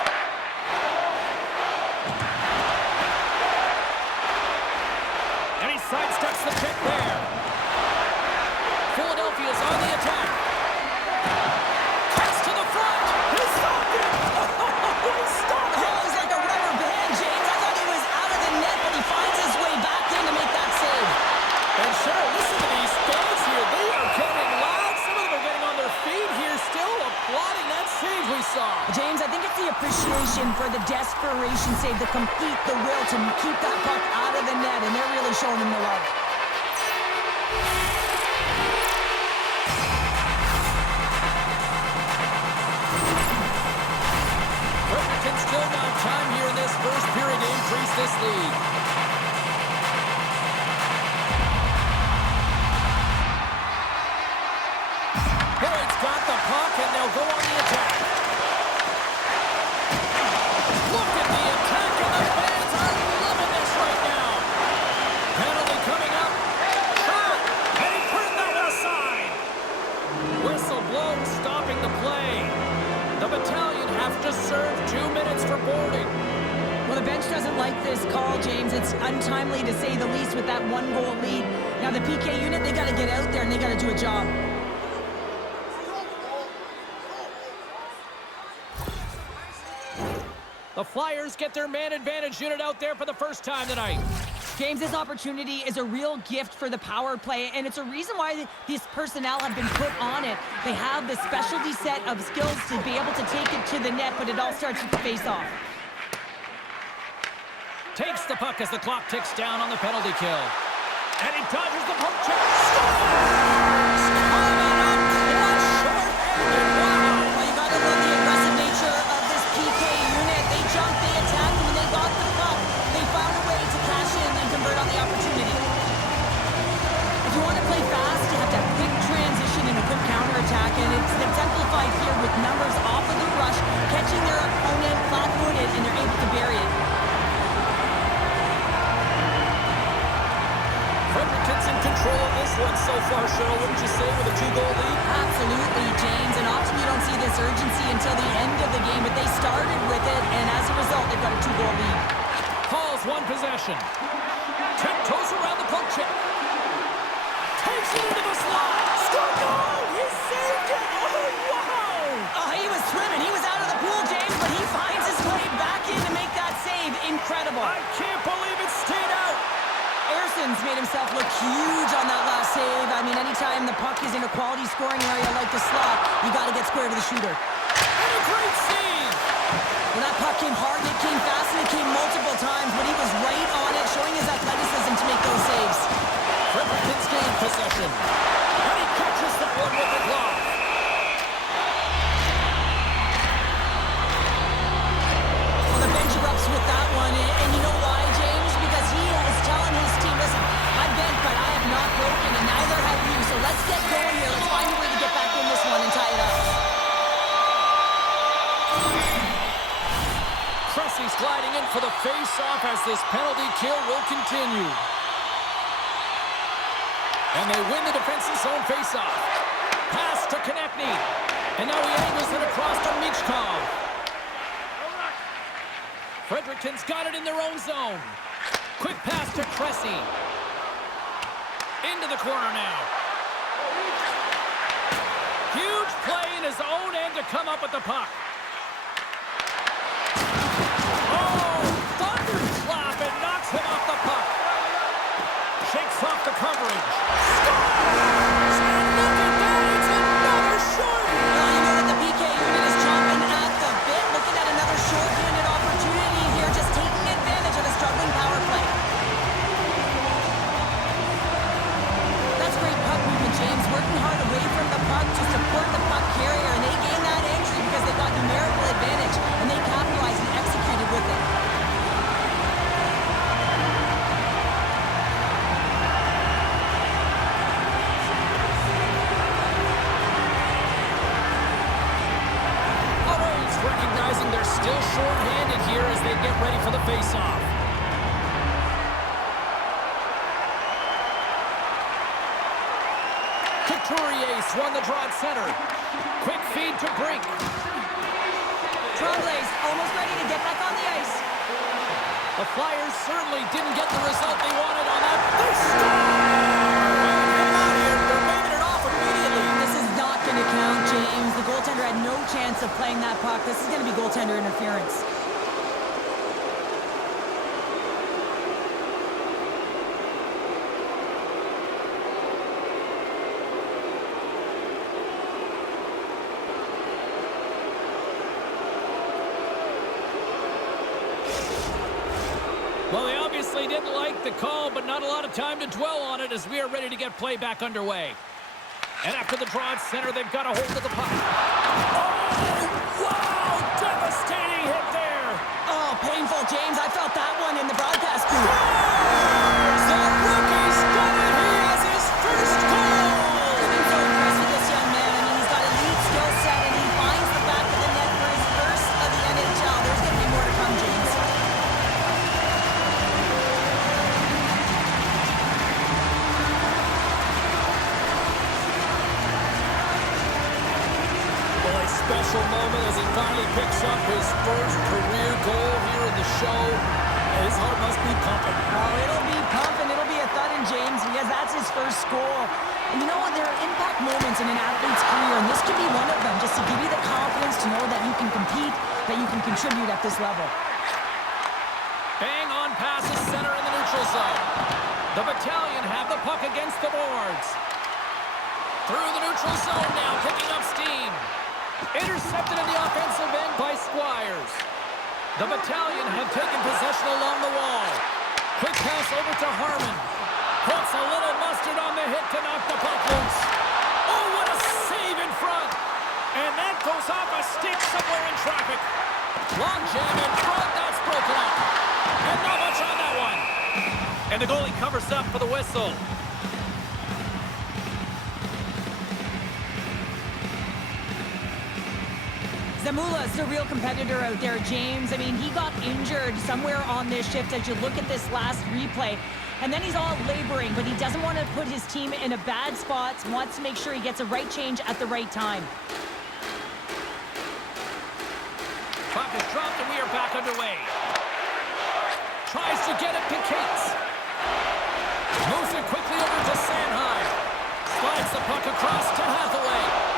And he sidesteps the pick there. Philadelphia's on the attack. Cuts to the front. He stopped it. He stopped it. Oh, he's like a rubber band, James. I thought he was out of the net, but he finds his way back in to make that save. And sure, listen to these fans here. They are getting loud. Some of them are getting on their feet here, still applauding that save we saw. James, I think it's the appreciation for the desperation save, the compete, the will to keep that puck out of the net, and they're really showing him the love. Fredericton still got time here in this first period to increase this lead. Boyd's got the puck, and they'll go on the attack. Look at the attack, and the fans are loving this right now. Penalty coming up. Shot, and he turned that one aside. Whistle blown, stopping the play. The Battalion have to serve 2 minutes for boarding. Well, the bench doesn't like this call, James. It's untimely to say the least with that 1-goal lead. Now, the PK unit, they got to get out there, and they got to do a job. The Flyers get their man advantage unit out there for the first time tonight. James, this opportunity is a real gift for the power play, and it's a reason why these personnel have been put on it. They have the specialty set of skills to be able to take it to the net, but it all starts with the face-off. Takes the puck as the clock ticks down on the penalty kill. And he dodges the poke check. Scores! Coming up clutch, short-handed. Wow! Well, you got to love the aggressive nature of this PK unit. They jumped, they attacked, and when they got the puck, they found a way to cash in and convert on the opportunity. If you want to play fast, you have to have quick transition and a quick counterattack, and it's exemplified here with numbers off of the rush, catching their opponent flat-footed, and they're able to bury it. Fredericton's in control of this one so far, Cheryl, wouldn't you say, with a 2-goal lead? Absolutely, James, and often you don't see this urgency until the end of the game, but they started with it, and as a result, they've got a 2-goal lead. Calls one possession. Tiptoes around the poke check. Takes it into the slot. Scored goal! He saved it! Oh, wow! Oh, he was swimming. He was out of the pool, James, but he finds his way back in to make that save. Incredible. I can't believe it stayed out. Erson's made himself look huge on that last save. I mean, anytime the puck is in a quality scoring area like the slot, you got to get square to the shooter. And a great save! When that puck came hard, it came fast, and it came multiple times, but he was right on it, showing his athleticism to make those saves. Fredericton's gained possession. And he catches that one with the glove. Well, the bench erupts with that one, and you know why, James? Because he is telling his team, listen, I'm bent, but I have not broken, and neither have you, so let's get going here. Let's find a way to get back in this one and tie it up. Cressy's gliding in for the face-off as this penalty kill will continue. And they win the defensive zone face-off. Pass to Konechny. And now he angles it across to Michkov. Fredericton's got it in their own zone. Quick pass to Cressy. Into the corner now. Huge play in his own end to come up with the puck. Oh, thunderclap, and knocks him off the puck. Shakes off the coverage. Scores! And look at that, it's another short. Well, you know that the PK unit is chomping at the bit, looking at another short-handed opportunity here, just taking advantage of a struggling power play. That's great puck movement, James. Working hard away from the puck to support the puck carrier, and they gain that entry because they've got numerical advantage, and they capitalized and executed with it. Ottawa's recognizing they're still short-handed here as they get ready for the face-off. Couturier swung the draw at center. Quick feed to Brink. Tremblay's almost ready to get back on the ice. The Flyers certainly didn't get the result they wanted on that. They score! Get him out here. They're waving it off immediately. This is not going to count, James. The goaltender had no chance of playing that puck. This is going to be goaltender interference. Well, they obviously didn't like the call, but not a lot of time to dwell on it as we are ready to get play back underway. And after the draw at center, they've got a hold of the puck. Oh, wow! Devastating hit there! Oh, painful, James. I felt that one in the broadcast booth. The rookie's done it! He has his first goal! I've been so impressed with this young man. I mean, he's got elite skill set, and he finds the back of the net for his first of the NHL. There's going to be more to come, James. Special moment as he finally picks up his first career goal here in the show. His heart must be pumping. Oh, it'll be pumping. It'll be a thudding, James, because that's his first goal. And you know what? There are impact moments in an athlete's career, and this can be one of them, just to give you the confidence to know that you can compete, that you can contribute at this level. Bang on passes center in the neutral zone. The Battalion have the puck against the boards. Through the neutral zone now, picking up steam. Intercepted in the offensive end by Squires. The Battalion have taken possession along the wall. Quick pass over to Harman. Puts a little mustard on the hit to knock the puck loose. Oh, what a save in front. And that goes off a stick somewhere in traffic. Long jam in front, that's broken up. And not much on that one. And the goalie covers up for the whistle. Zamula's the real competitor out there, James. I mean, he got injured somewhere on this shift as you look at this last replay. And then he's all laboring, but he doesn't want to put his team in a bad spot. Wants to make sure he gets a right change at the right time. Puck is dropped and we are back underway. Tries to get it to Cates. Moves it quickly over to Sanheim. Slides the puck across to Hathaway.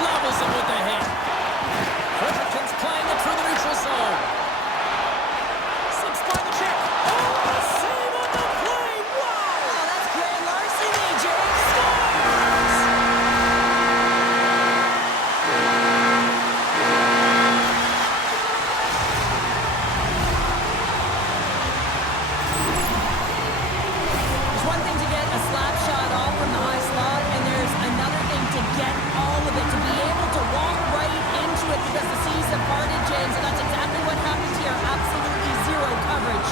Levels it with the hit. Fredericton's playing it through the neutral zone. Slips by the check. Oh, a save on the play. Wow! Oh, that's grand larceny, James. Scores! There's one thing to get a slap shot off from the high slot, and there's another thing to get all of it, to be able to walk right into it because the seas have parted, James, and that's exactly what happened here. Absolutely zero coverage.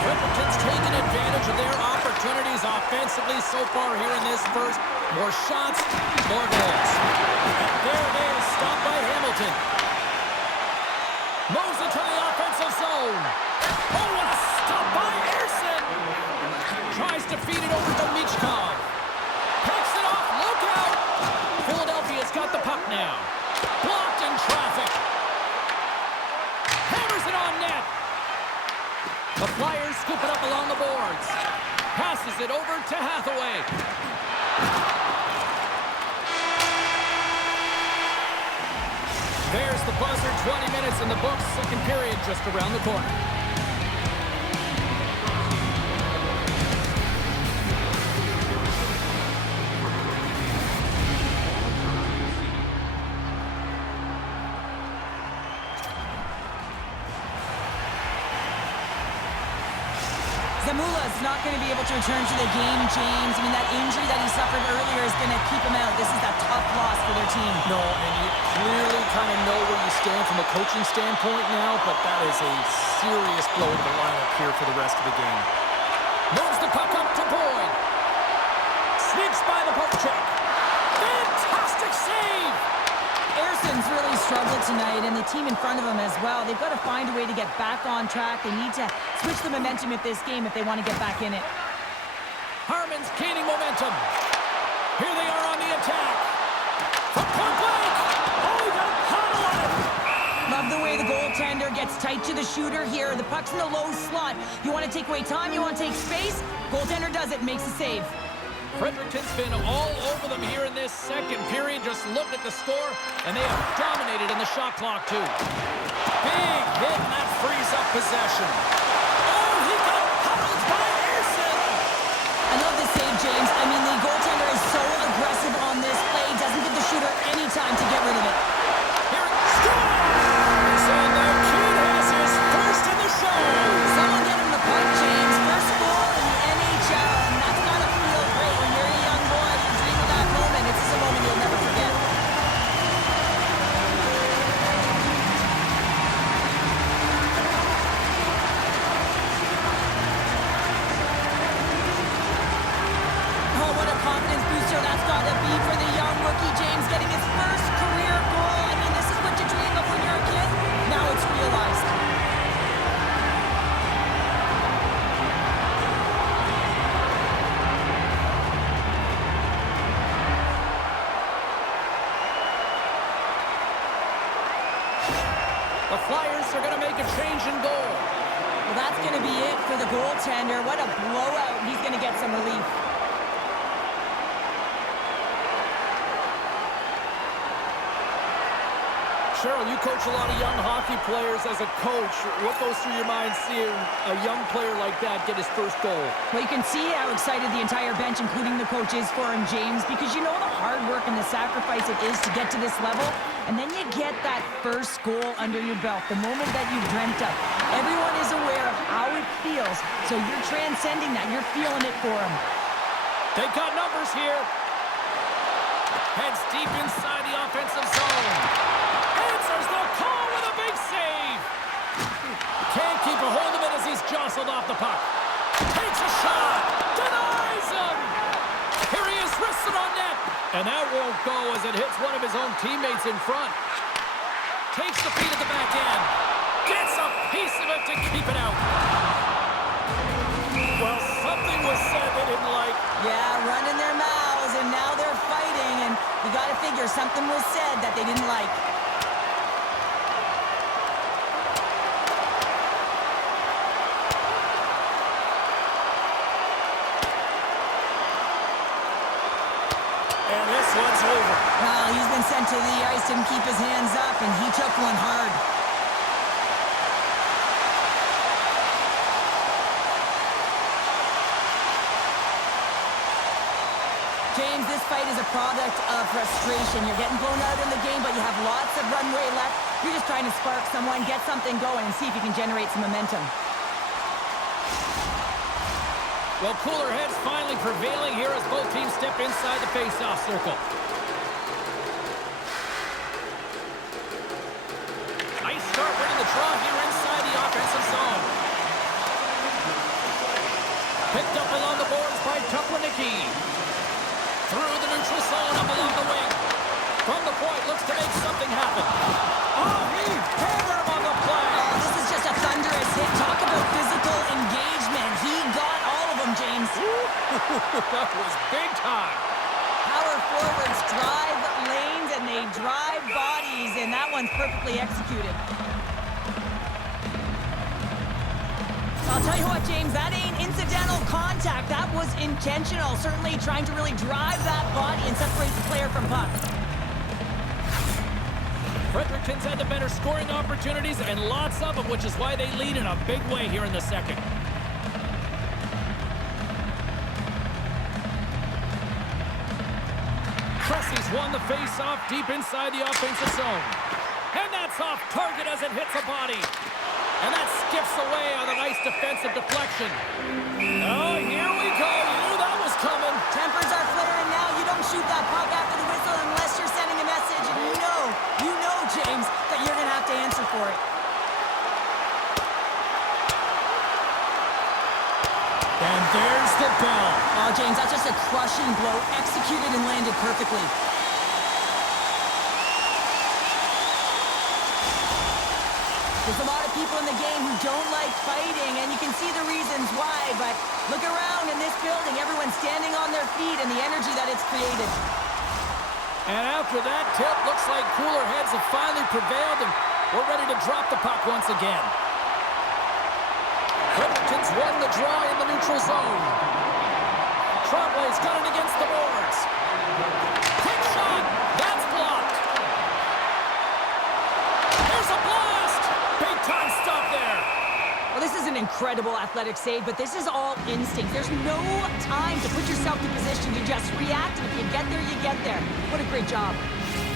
Fredericton's taken advantage of their opportunities offensively so far here in this first. More shots, more goals. And there it is, stopped by Hamilton. Moves into the offensive zone. Oh, what a stop by Ersson! Tries to feed it over to Michkov. Picks it off, look out! Philadelphia's got the puck now. Blocked in traffic. Hammers it on net. The Flyers scoop it up along the boards. Passes it over to Hathaway. There's the buzzer, 20 minutes in the books, second period just around the corner. Zamula's not going to be able to return to the game, James. I mean, that injury that he suffered earlier is going to keep him out. This is a tough loss for their team. No, and you clearly kind of know where you stand from a coaching standpoint now, but that is a serious blow to the lineup here for the rest of the game. Moves the puck up to Boyd. Sneaks by the poke check. Fantastic save! Erson's really struggled tonight, and the team in front of him as well. They've got to find a way to get back on track. They need to switch the momentum of this game if they want to get back in it. Harman's gaining momentum. Here they are on the attack. From point blank. Oh, he got a paddle on it. It's tight to the shooter here. The puck's in the low slot. You want to take away time, you want to take space. Goaltender does it, makes a save. Fredericton's been all over them here in this second period. Just look at the score, and they have dominated in the shot clock, too. Big hit, and that frees up possession. Oh, he got huddled by Earson. I love this save, James. I mean, the goaltender is so aggressive on this play. Doesn't give the shooter any time to get rid of it. Here it scores! And the kid has his first in the show. Someone get him the puck, James. First goal in the NHL, and that's gotta feel great. When you're a young boy, you dream of that moment. It's a moment you'll never forget. Oh, what a confidence booster that's gotta be for the young rookie, James, getting his first career goal. I mean, this is what you dream of when you're a kid. Now it's realized. The Flyers are going to make a change in goal. Well, that's going to be it for the goaltender. What a blowout. He's going to get some relief. Cheryl, you coach a lot of young hockey players. As a coach, what goes through your mind seeing a young player like that get his first goal? Well, you can see how excited the entire bench, including the coach, is for him, James, because you know the hard work and the sacrifice it is to get to this level, and then you get that first goal under your belt, the moment that you've dreamt of. Everyone is aware of how it feels, so you're transcending that. You're feeling it for him. They got numbers here. Heads deep inside the offensive zone. Answers the call with a big save. Can't keep a hold of it as he's jostled off the puck. Takes a shot. Denies him. Here he is, wristed on net. And that won't go as it hits one of his own teammates in front. Takes the feed at the back end. Gets a piece of it to keep it out. Well, something was said they didn't like. Yeah, running their mouths, and now they're fighting, and you got to figure something was said that they didn't like. And this one's over. Well, he's been sent to the ice, didn't keep his hands up, and he took one hard. James, this fight is a product of frustration. You're getting blown out in the game, but you have lots of runway left. You're just trying to spark someone, get something going, and see if you can generate some momentum. Well, cooler heads finally prevailing here as both teams step inside the face-off circle. Nice start winning the draw here inside the offensive zone. Picked up along the boards by Tuplanicki. Through the neutral zone, up along the wing. From the point, looks to make something happen. Oh, he hammered him on the play. Oh, this is just a thunderous hit. Talk about physical engagement. He got all of them, James. That was big time. Power forwards drive lanes, and they drive bodies, and that one's perfectly executed. I'll tell you what, James, that ain't incidental contact. That was intentional. Certainly trying to really drive that body and separate the player from puck. Fredericton's had the better scoring opportunities and lots of them, which is why they lead in a big way here in the second. Cressy's won the face-off deep inside the offensive zone. And that's off target as it hits a body. And that skips away on a nice defensive deflection. Oh, here we go. You knew that was coming. Tempers are flaring now. You don't shoot that puck after the whistle unless you're sending a message. And you know, James, that you're going to have to answer for it. And there's the bell. Oh, James, that's just a crushing blow. Executed and landed perfectly. There's a lot of people in the game who don't like fighting, and you can see the reasons why, but look around in this building. Everyone's standing on their feet and the energy that it's created. And after that tip, looks like cooler heads have finally prevailed, and We're ready to drop the puck once again. Fredericton's won the draw in the neutral zone. Trotway's got it against the boards. Quick shot. That's blocked. There's a blast. Big time stop there. Well, this is an incredible athletic save, but this is all instinct. There's no time to put yourself in position to just react. And if you get there, you get there. What a great job.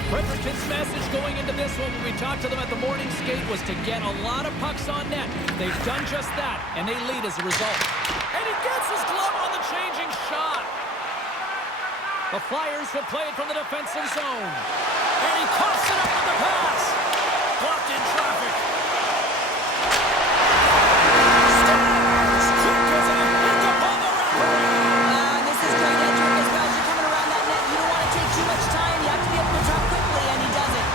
Fredericton's message going into this one when we talked to them at the morning skate was to get a lot of pucks on net. They've done just that, and they lead as a result. And he gets his glove on the changing shot. The Flyers will play it from the defensive zone. And he coughs it up with the pass. Blocked in traffic. Stars! Quick as a hit upon the wrapper. This is great entry as well. You're coming around that net. You don't want to take too much time. You have to be able to drop quickly, and he does it.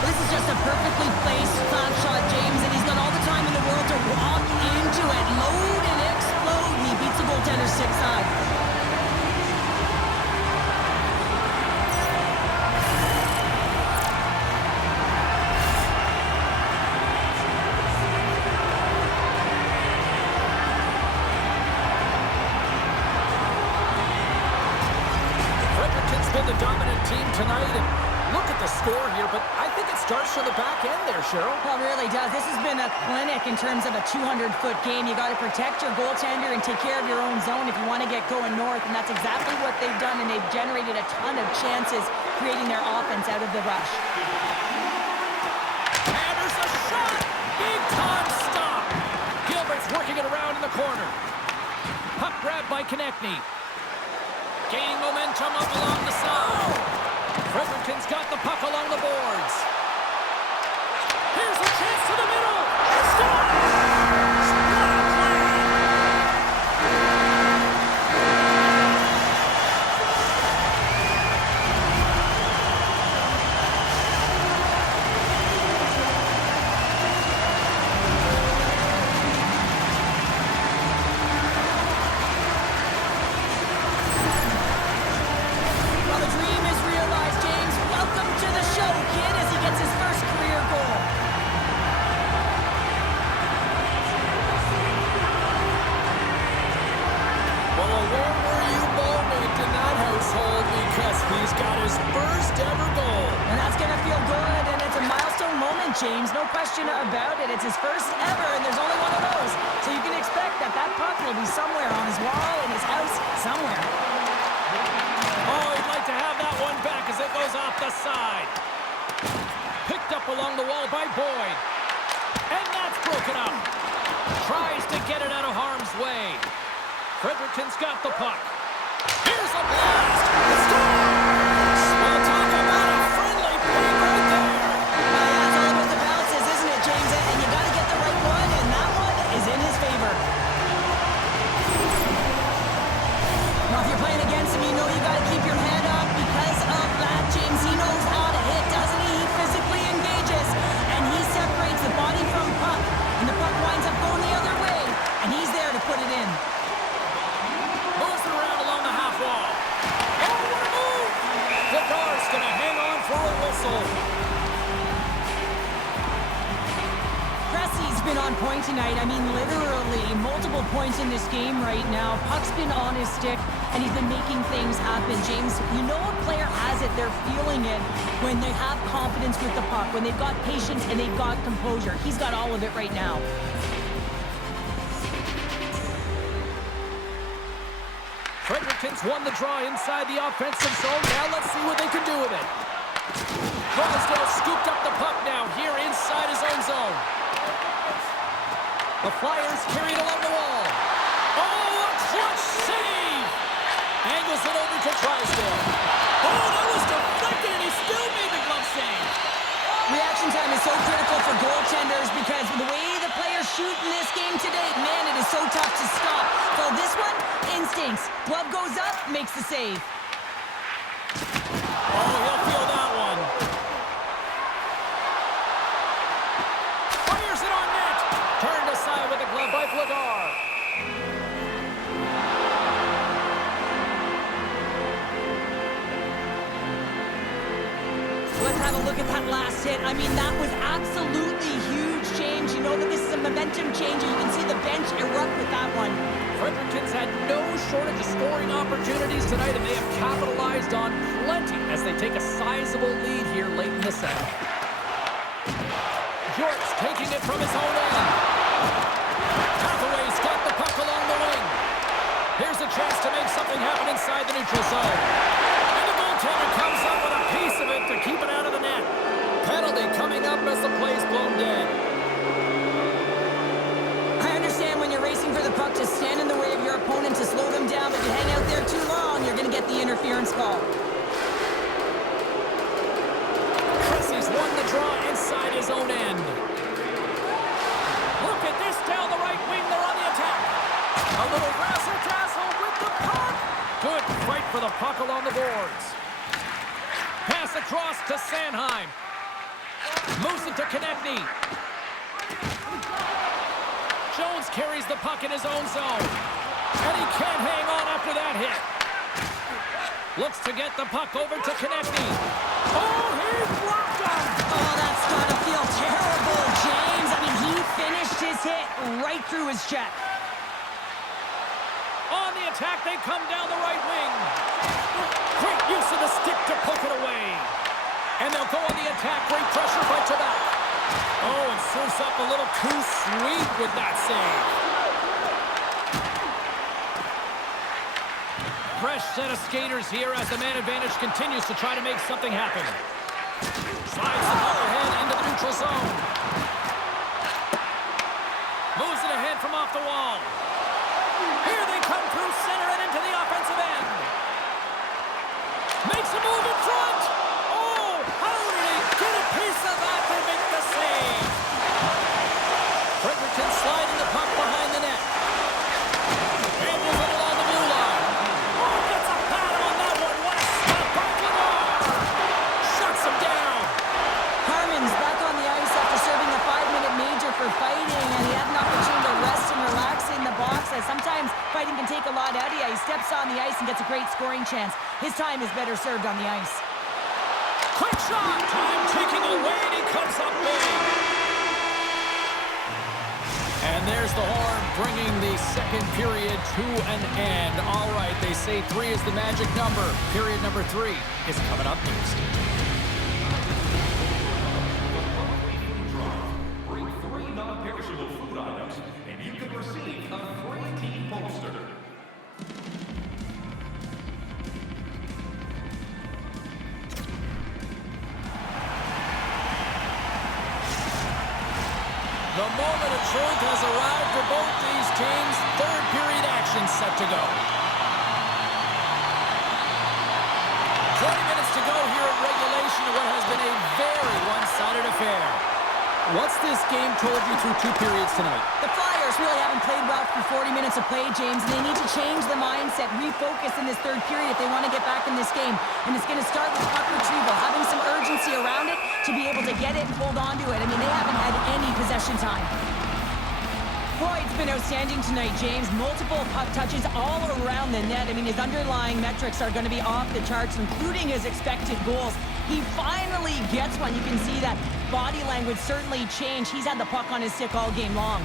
This is just a perfectly placed slap shot, James, and he's got all the time in the world to walk into it. Load and explode. He beats the goaltender 6-side. Been the dominant team tonight, and look at the score here, but I think it starts from the back end there, Cheryl. Well, it really does. This has been a clinic in terms of a 200-foot game. You got to protect your goaltender and take care of your own zone if you want to get going north, and that's exactly what they've done, and they've generated a ton of chances creating their offense out of the rush. Hammers a shot! Big time stop! Gilbert's working it around in the corner. Puck grab by Konechny. Gaining momentum up along the side. Fredericton's got the puck along the boards. Here's a chance to the middle. He scores! He's got his first ever goal. And that's going to feel good, and it's a milestone moment, James. No question about it. It's his first ever, and there's only one of those. So you can expect that that puck will be somewhere on his wall, in his house, somewhere. Oh, he'd like to have that one back as it goes off the side. Picked up along the wall by Boyd. And that's broken up. Tries to get it out of harm's way. Fredericton's got the puck. Here's a blast! It's scores! Well, talk about a friendly play right there. Yeah, it's all about the bounces, isn't it, James? And you got to get the right one, and that one is in his favor. Now, if you're playing against him, you know you got to keep your head up because of that, James. He knows how to hit, doesn't he? He physically engages, and he separates the body from puck, and the puck winds up going the other way, and he's there to put it in. Moves it around along the half wall. Oh, what a move! Lagar's going to hang on for a whistle. Cressy's been on point tonight. I mean, literally, multiple points in this game right now. Puck's been on his stick, and he's been making things happen. James, you know a player has it. They're feeling it when they have confidence with the puck, when they've got patience and they've got composure. He's got all of it right now. Fredericton's won the draw inside the offensive zone. Now let's see what they can do with it. Drysdale scooped up the puck now here inside his own zone. The Flyers carry it along the wall. Oh, a clutch save! Angles it over to Drysdale. Oh, that was deflected, and he still made the glove save. Reaction time is so critical for goaltenders because the way the players shoot in this game today, man, it is so tough to stop. So this one, instincts. Glove goes up, makes the save. Oh, he'll feel that one. Fires it on net. Turned aside with a glove by Lagar. Let's have a look at that last hit. I mean, that was absolutely huge change. You know that this is a momentum changer. You can see the bench erupt with that one. Fredericton's had no shortage of scoring opportunities tonight, and they have capitalized on plenty as they take a sizable lead here late in the second. York's taking it from his own end. Hathaway's got the puck along the wing. Here's a chance to make something happen inside the neutral zone. And the goaltender comes up with a piece of it to keep it out of the net. Penalty coming up as the play's blown dead. I understand when you're racing for the puck to stand in the way of your opponent to slow them down, but if you hang out there too long, you're going to get the interference call. He's won the draw inside his own end. Look at this down the right wing. They're on the attack. A little razzle-dazzle with the puck. Good fight for the puck along the boards. Pass across to Sanheim. Moves it to Konechny. Jones carries the puck in his own zone. And he can't hang on after that hit. Looks to get the puck over to Konechny. Oh, he blocked him! Oh, that's gotta feel terrible, James. I mean, he finished his hit right through his check. On the attack, they come down the right wing. Great use of the stick to poke it away. And they'll go on the attack. Great pressure by Quebec. Oh, and serves up a little too sweet with that save. Fresh set of skaters here as the man advantage continues to try to make something happen. Slides the ball ahead into the neutral zone. Moves it ahead from off the wall. Here they come through center and into the offensive end. Makes a move in front. Oh, how did he get a piece of that to make the save? Fredericton sliding the puck behind the net. Angles it along the blue line. Oh, gets a paddle on that one. What a stop by Lamar. Shuts him down. Harmon's back on the ice after serving a 5-minute major for fighting, and he had an opportunity to rest and relax in the box, as sometimes fighting can take a lot out of you. He steps on the ice and gets a great scoring chance. His time is better served on the ice. Quick shot. Time taking away, and he comes up big. And there's the horn, bringing the second period to an end. All right, they say 3 is the magic number. Period number 3 is coming up next. Bring 3 non-perishable food items, and you can receive a free team poster. The moment of truth has arrived for both these teams. Third period action set to go. 20 minutes to go here at regulation of what has been a very one-sided affair. What's this game told you through 2 periods tonight? The Flyers really haven't played well through 40 minutes of play, James, and they need to change the mindset, refocus in this third period if they want to get back in this game. And it's going to start with puck retrieval, having some urgency around it to be able to get it and hold on to it. I mean, they haven't had any possession time. Boy, it's been outstanding tonight, James. Multiple puck touches all around the net. I mean, his underlying metrics are going to be off the charts, including his expected goals. He finally gets one. You can see that body language certainly changed. He's had the puck on his stick all game long.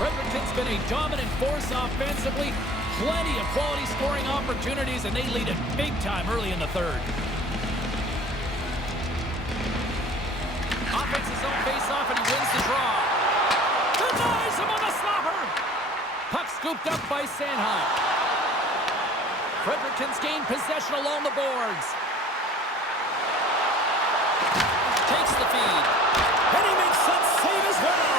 Fredericton's been a dominant force offensively. Plenty of quality scoring opportunities, and they lead it big time early in the third. Offense his own face-off, and he wins the draw. Denies him on the slapper. Puck scooped up by Sanheim. Fredericton's gained possession along the boards. Takes the feed. And he makes that save as well.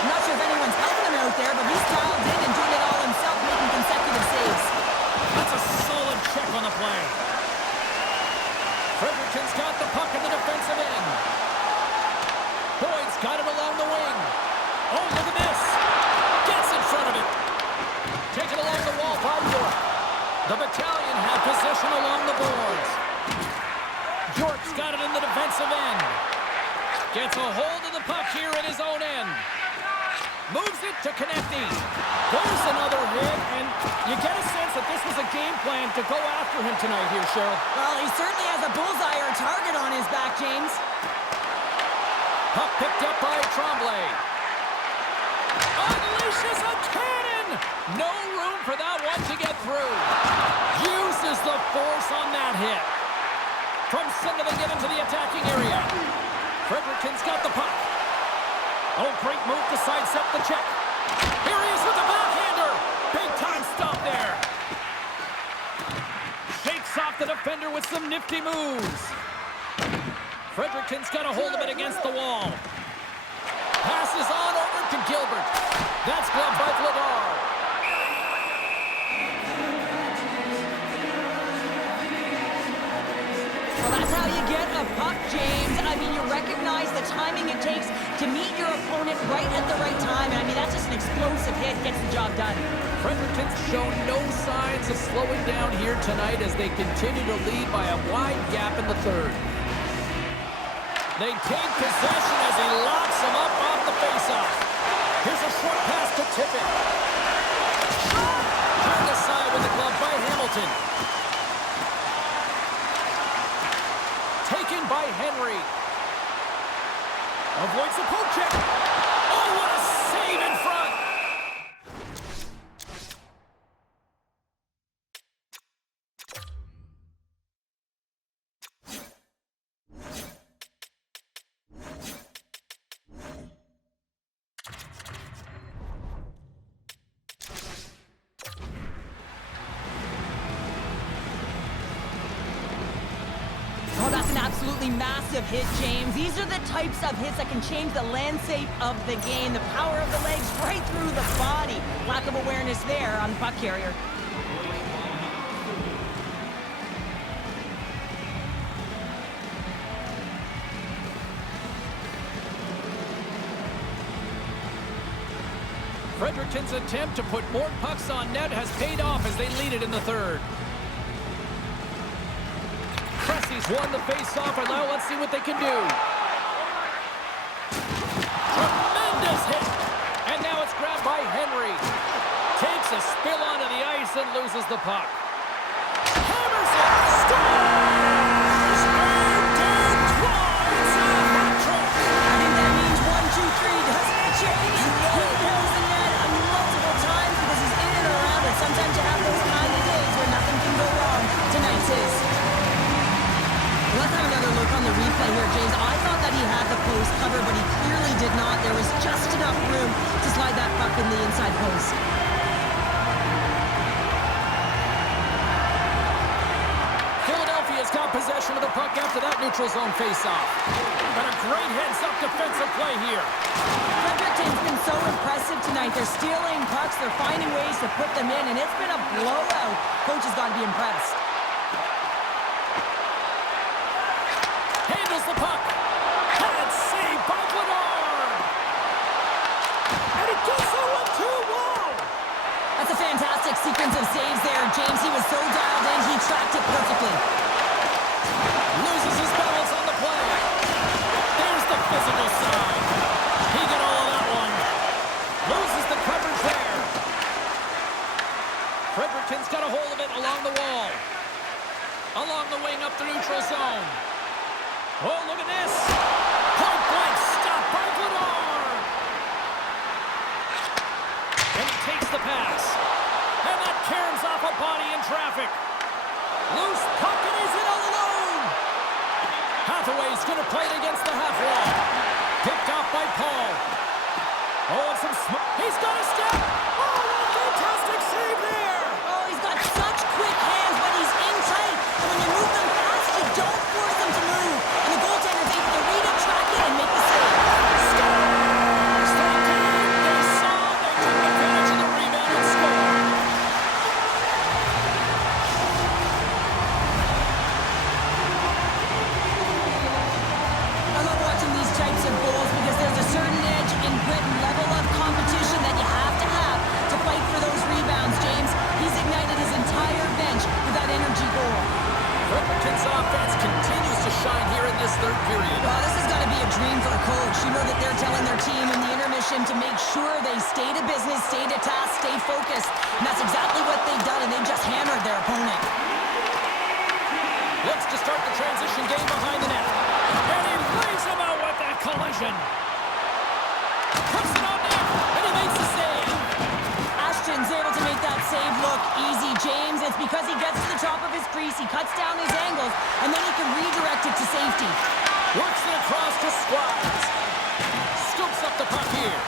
I'm not sure if anyone's helping him out there, but he's dialed in and doing it all himself, making consecutive saves. That's a solid check on the play. Fredericton's got the puck in the defensive end. Boyd's got it along the wing. Oh, look at this. Gets in front of it. Taken along the wall by York. The battalion have possession along the boards. York's got it in the defensive end. Gets a hold of the puck here in his own end. Moves it to Konechny. Goes another hit, and you get a sense that that this was a game plan to go after him tonight here, Cheryl. Well, he certainly has a bullseye or a target on his back, James. Puck picked up by Tremblay. Unleashes a cannon! No room for that one to get through. Uses the force on that hit. From center they get into the attacking area. Fredericton's got the puck. Oh, great move to sidestep the check. Here he is with the backhander. Big time stop there. Shakes off the defender with some nifty moves. Fredericton's got a hold of it against the wall. Passes on over to Gilbert. That's gloved by Vladar. Well, that's how you get a puck, James. I mean, you recognize the timing it takes to meet your opponent right at the right time. I mean, that's just an explosive hit. Gets the job done. Fredericton's shown no signs of slowing down here tonight as they continue to lead by a wide gap in the third. They take possession as he locks him up off the faceoff. Here's a short pass to Tippett. Turned aside with the glove by Hamilton. Taken by Henry. Avoids the poke check. Oh, what a save in front. Absolutely massive hit, James. These are the types of hits that can change the landscape of the game. The power of the legs right through the body. Lack of awareness there on the puck carrier. Fredericton's attempt to put more pucks on net has paid off as they lead it in the third. He's won the face-off, and now let's see what they can do. Tremendous hit! And now it's grabbed by Henry. Takes a spill onto the ice and loses the puck. Hammers it! Scores! And twice a hat trick! I think that means 1, 2, 3, doesn't it, James? He knows the net multiple times because he's in and around it. Sometimes you have those kind of days where nothing can go wrong. Tonight's his. Let's have another look on the replay here, James. I thought that he had the post covered, but he clearly did not. There was just enough room to slide that puck in the inside post. Philadelphia's got possession of the puck after that neutral zone faceoff. But a great heads-up defensive play here. Fredericton's been so impressive tonight. They're stealing pucks. They're finding ways to put them in, and it's been a blowout. Coach has got to be impressed. Handles the puck. And saved by Vladar. And it goes over to wall. That's a fantastic sequence of saves there, James. He was so dialed in, he tracked it perfectly. Loses his balance on the play. There's the physical side. He got all of that one. Loses the coverage there. Fredericton's got a hold of it along the wall. Along the wing up the neutral zone. Oh, look at this. Point blank stop by Vladar. And he takes the pass. And that caroms off a body in traffic. Loose puck and he's in alone. Hathaway's going to play it against the half wall. Picked off by Paul. Oh, and some smoke. He's got a step. Oh, what a fantastic save there. Oh, he's got such quick hands, but he's in tight. And when you move them fast, you don't force them to move. And the goaltender's able to read it, track it, and make the save. Scores! They saw, they took advantage of the rebound and scored. I love watching these types of goals because there's a certain edge in grit and level of competition that you have to fight for those rebounds, James. him to make sure they stay to business, stay to task, stay focused. And that's exactly what they've done, and they've just hammered their opponent. Looks to start the transition game behind the net. And he lays him out with that collision. Puts it on net, and he makes the save. Ashton's able to make that save look easy, James. It's because he gets to the top of his crease, he cuts down his angles, and then he can redirect it to safety. Works it across to Squires. Scoops up the puck here.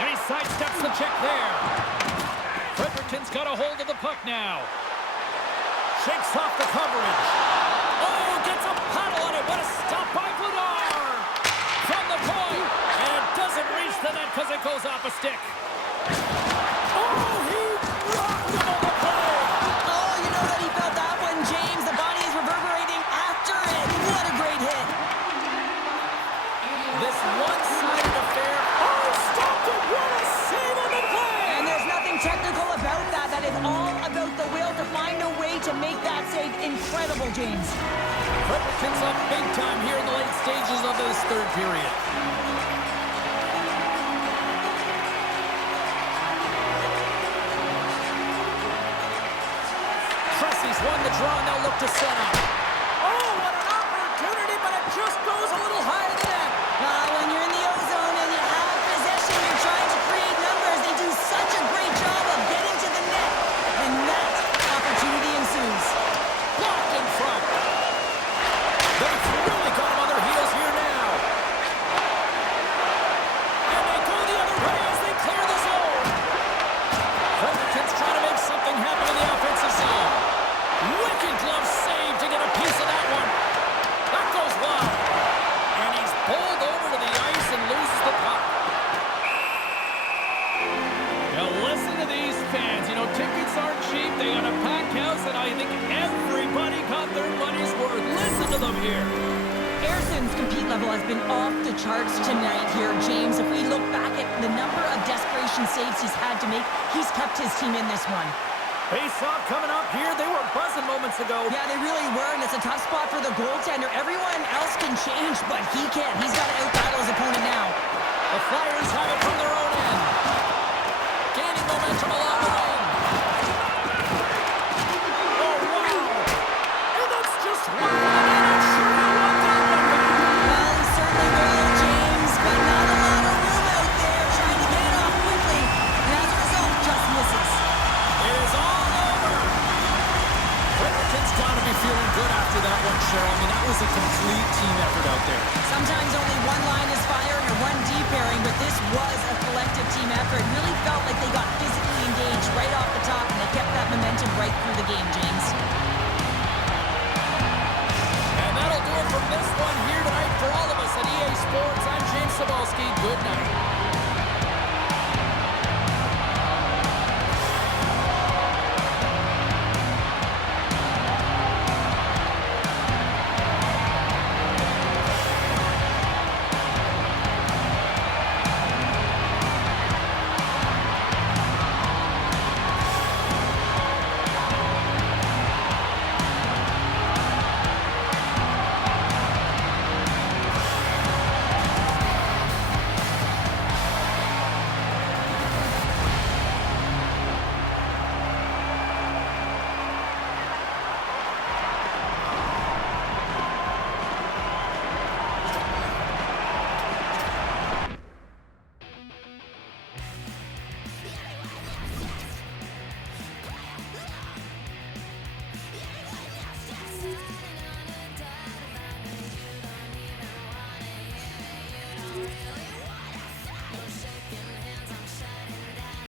And he sidesteps the check there. Fredericton's got a hold of the puck now. Shakes off the coverage. Oh, gets a paddle on it. What a stop by Vladar. From the point. And it doesn't reach the net because it goes off a stick. Oh, he rocked him on the play. Oh, you know that he felt that one, James. The body is reverberating after it. What a great hit. This one-sided affair. Oh, stopped it. What a save on the play. And there's nothing technical about that. That is all about the will to find a way to make that save incredible, James. Fredericton's up big time here in the late stages of this third period. Tressie's won the draw, and they'll look to set up. Oh, what an opportunity, but it just goes a little higher than that. When you're in the O-zone and you have possession, you're trying to create numbers. They do such a great job of getting to the net, and that opportunity ensues. Blocked in front. They've really got him on their heels here now. And they go the other way as they clear the zone. Fredericton's trying to make something happen in the offensive zone. Wicked glove save to get a piece of that one. That goes wide. And he's bowled over to the ice and loses the puck. Now listen to these fans. You know, tickets aren't cheap. They got a packed house, and I think everybody got their money's worth. Listen to them here. Harrison's compete level has been off the charts tonight here, James. If we look back at the number of desperation saves he's had to make, he's kept his team in this one. Face-off coming up here. They were buzzing moments ago. Yeah, they really were, and it's a tough spot for the goaltender. Everyone else can change, but he can't. He's got to out-battle his opponent now. The Flyers have it from their own end. Gaining momentum along the wing. Oh, wow. And that's just one. And I'm sure he won that one back. Well, he certainly will, James, but not a lot of room out there trying to get it off quickly, and as a result, just misses. It is all over. Fredericton's got to be feeling good after that one, Cheryl. I mean, that was a complete team effort out there. Sometimes only one line is firing or one deep pairing, but this was a collective team effort. It really felt like they got physically engaged right off the top, and they kept that momentum right through the game, James. And that'll do it from this one here tonight for all of us at EA Sports. I'm James Cebulski. Good night.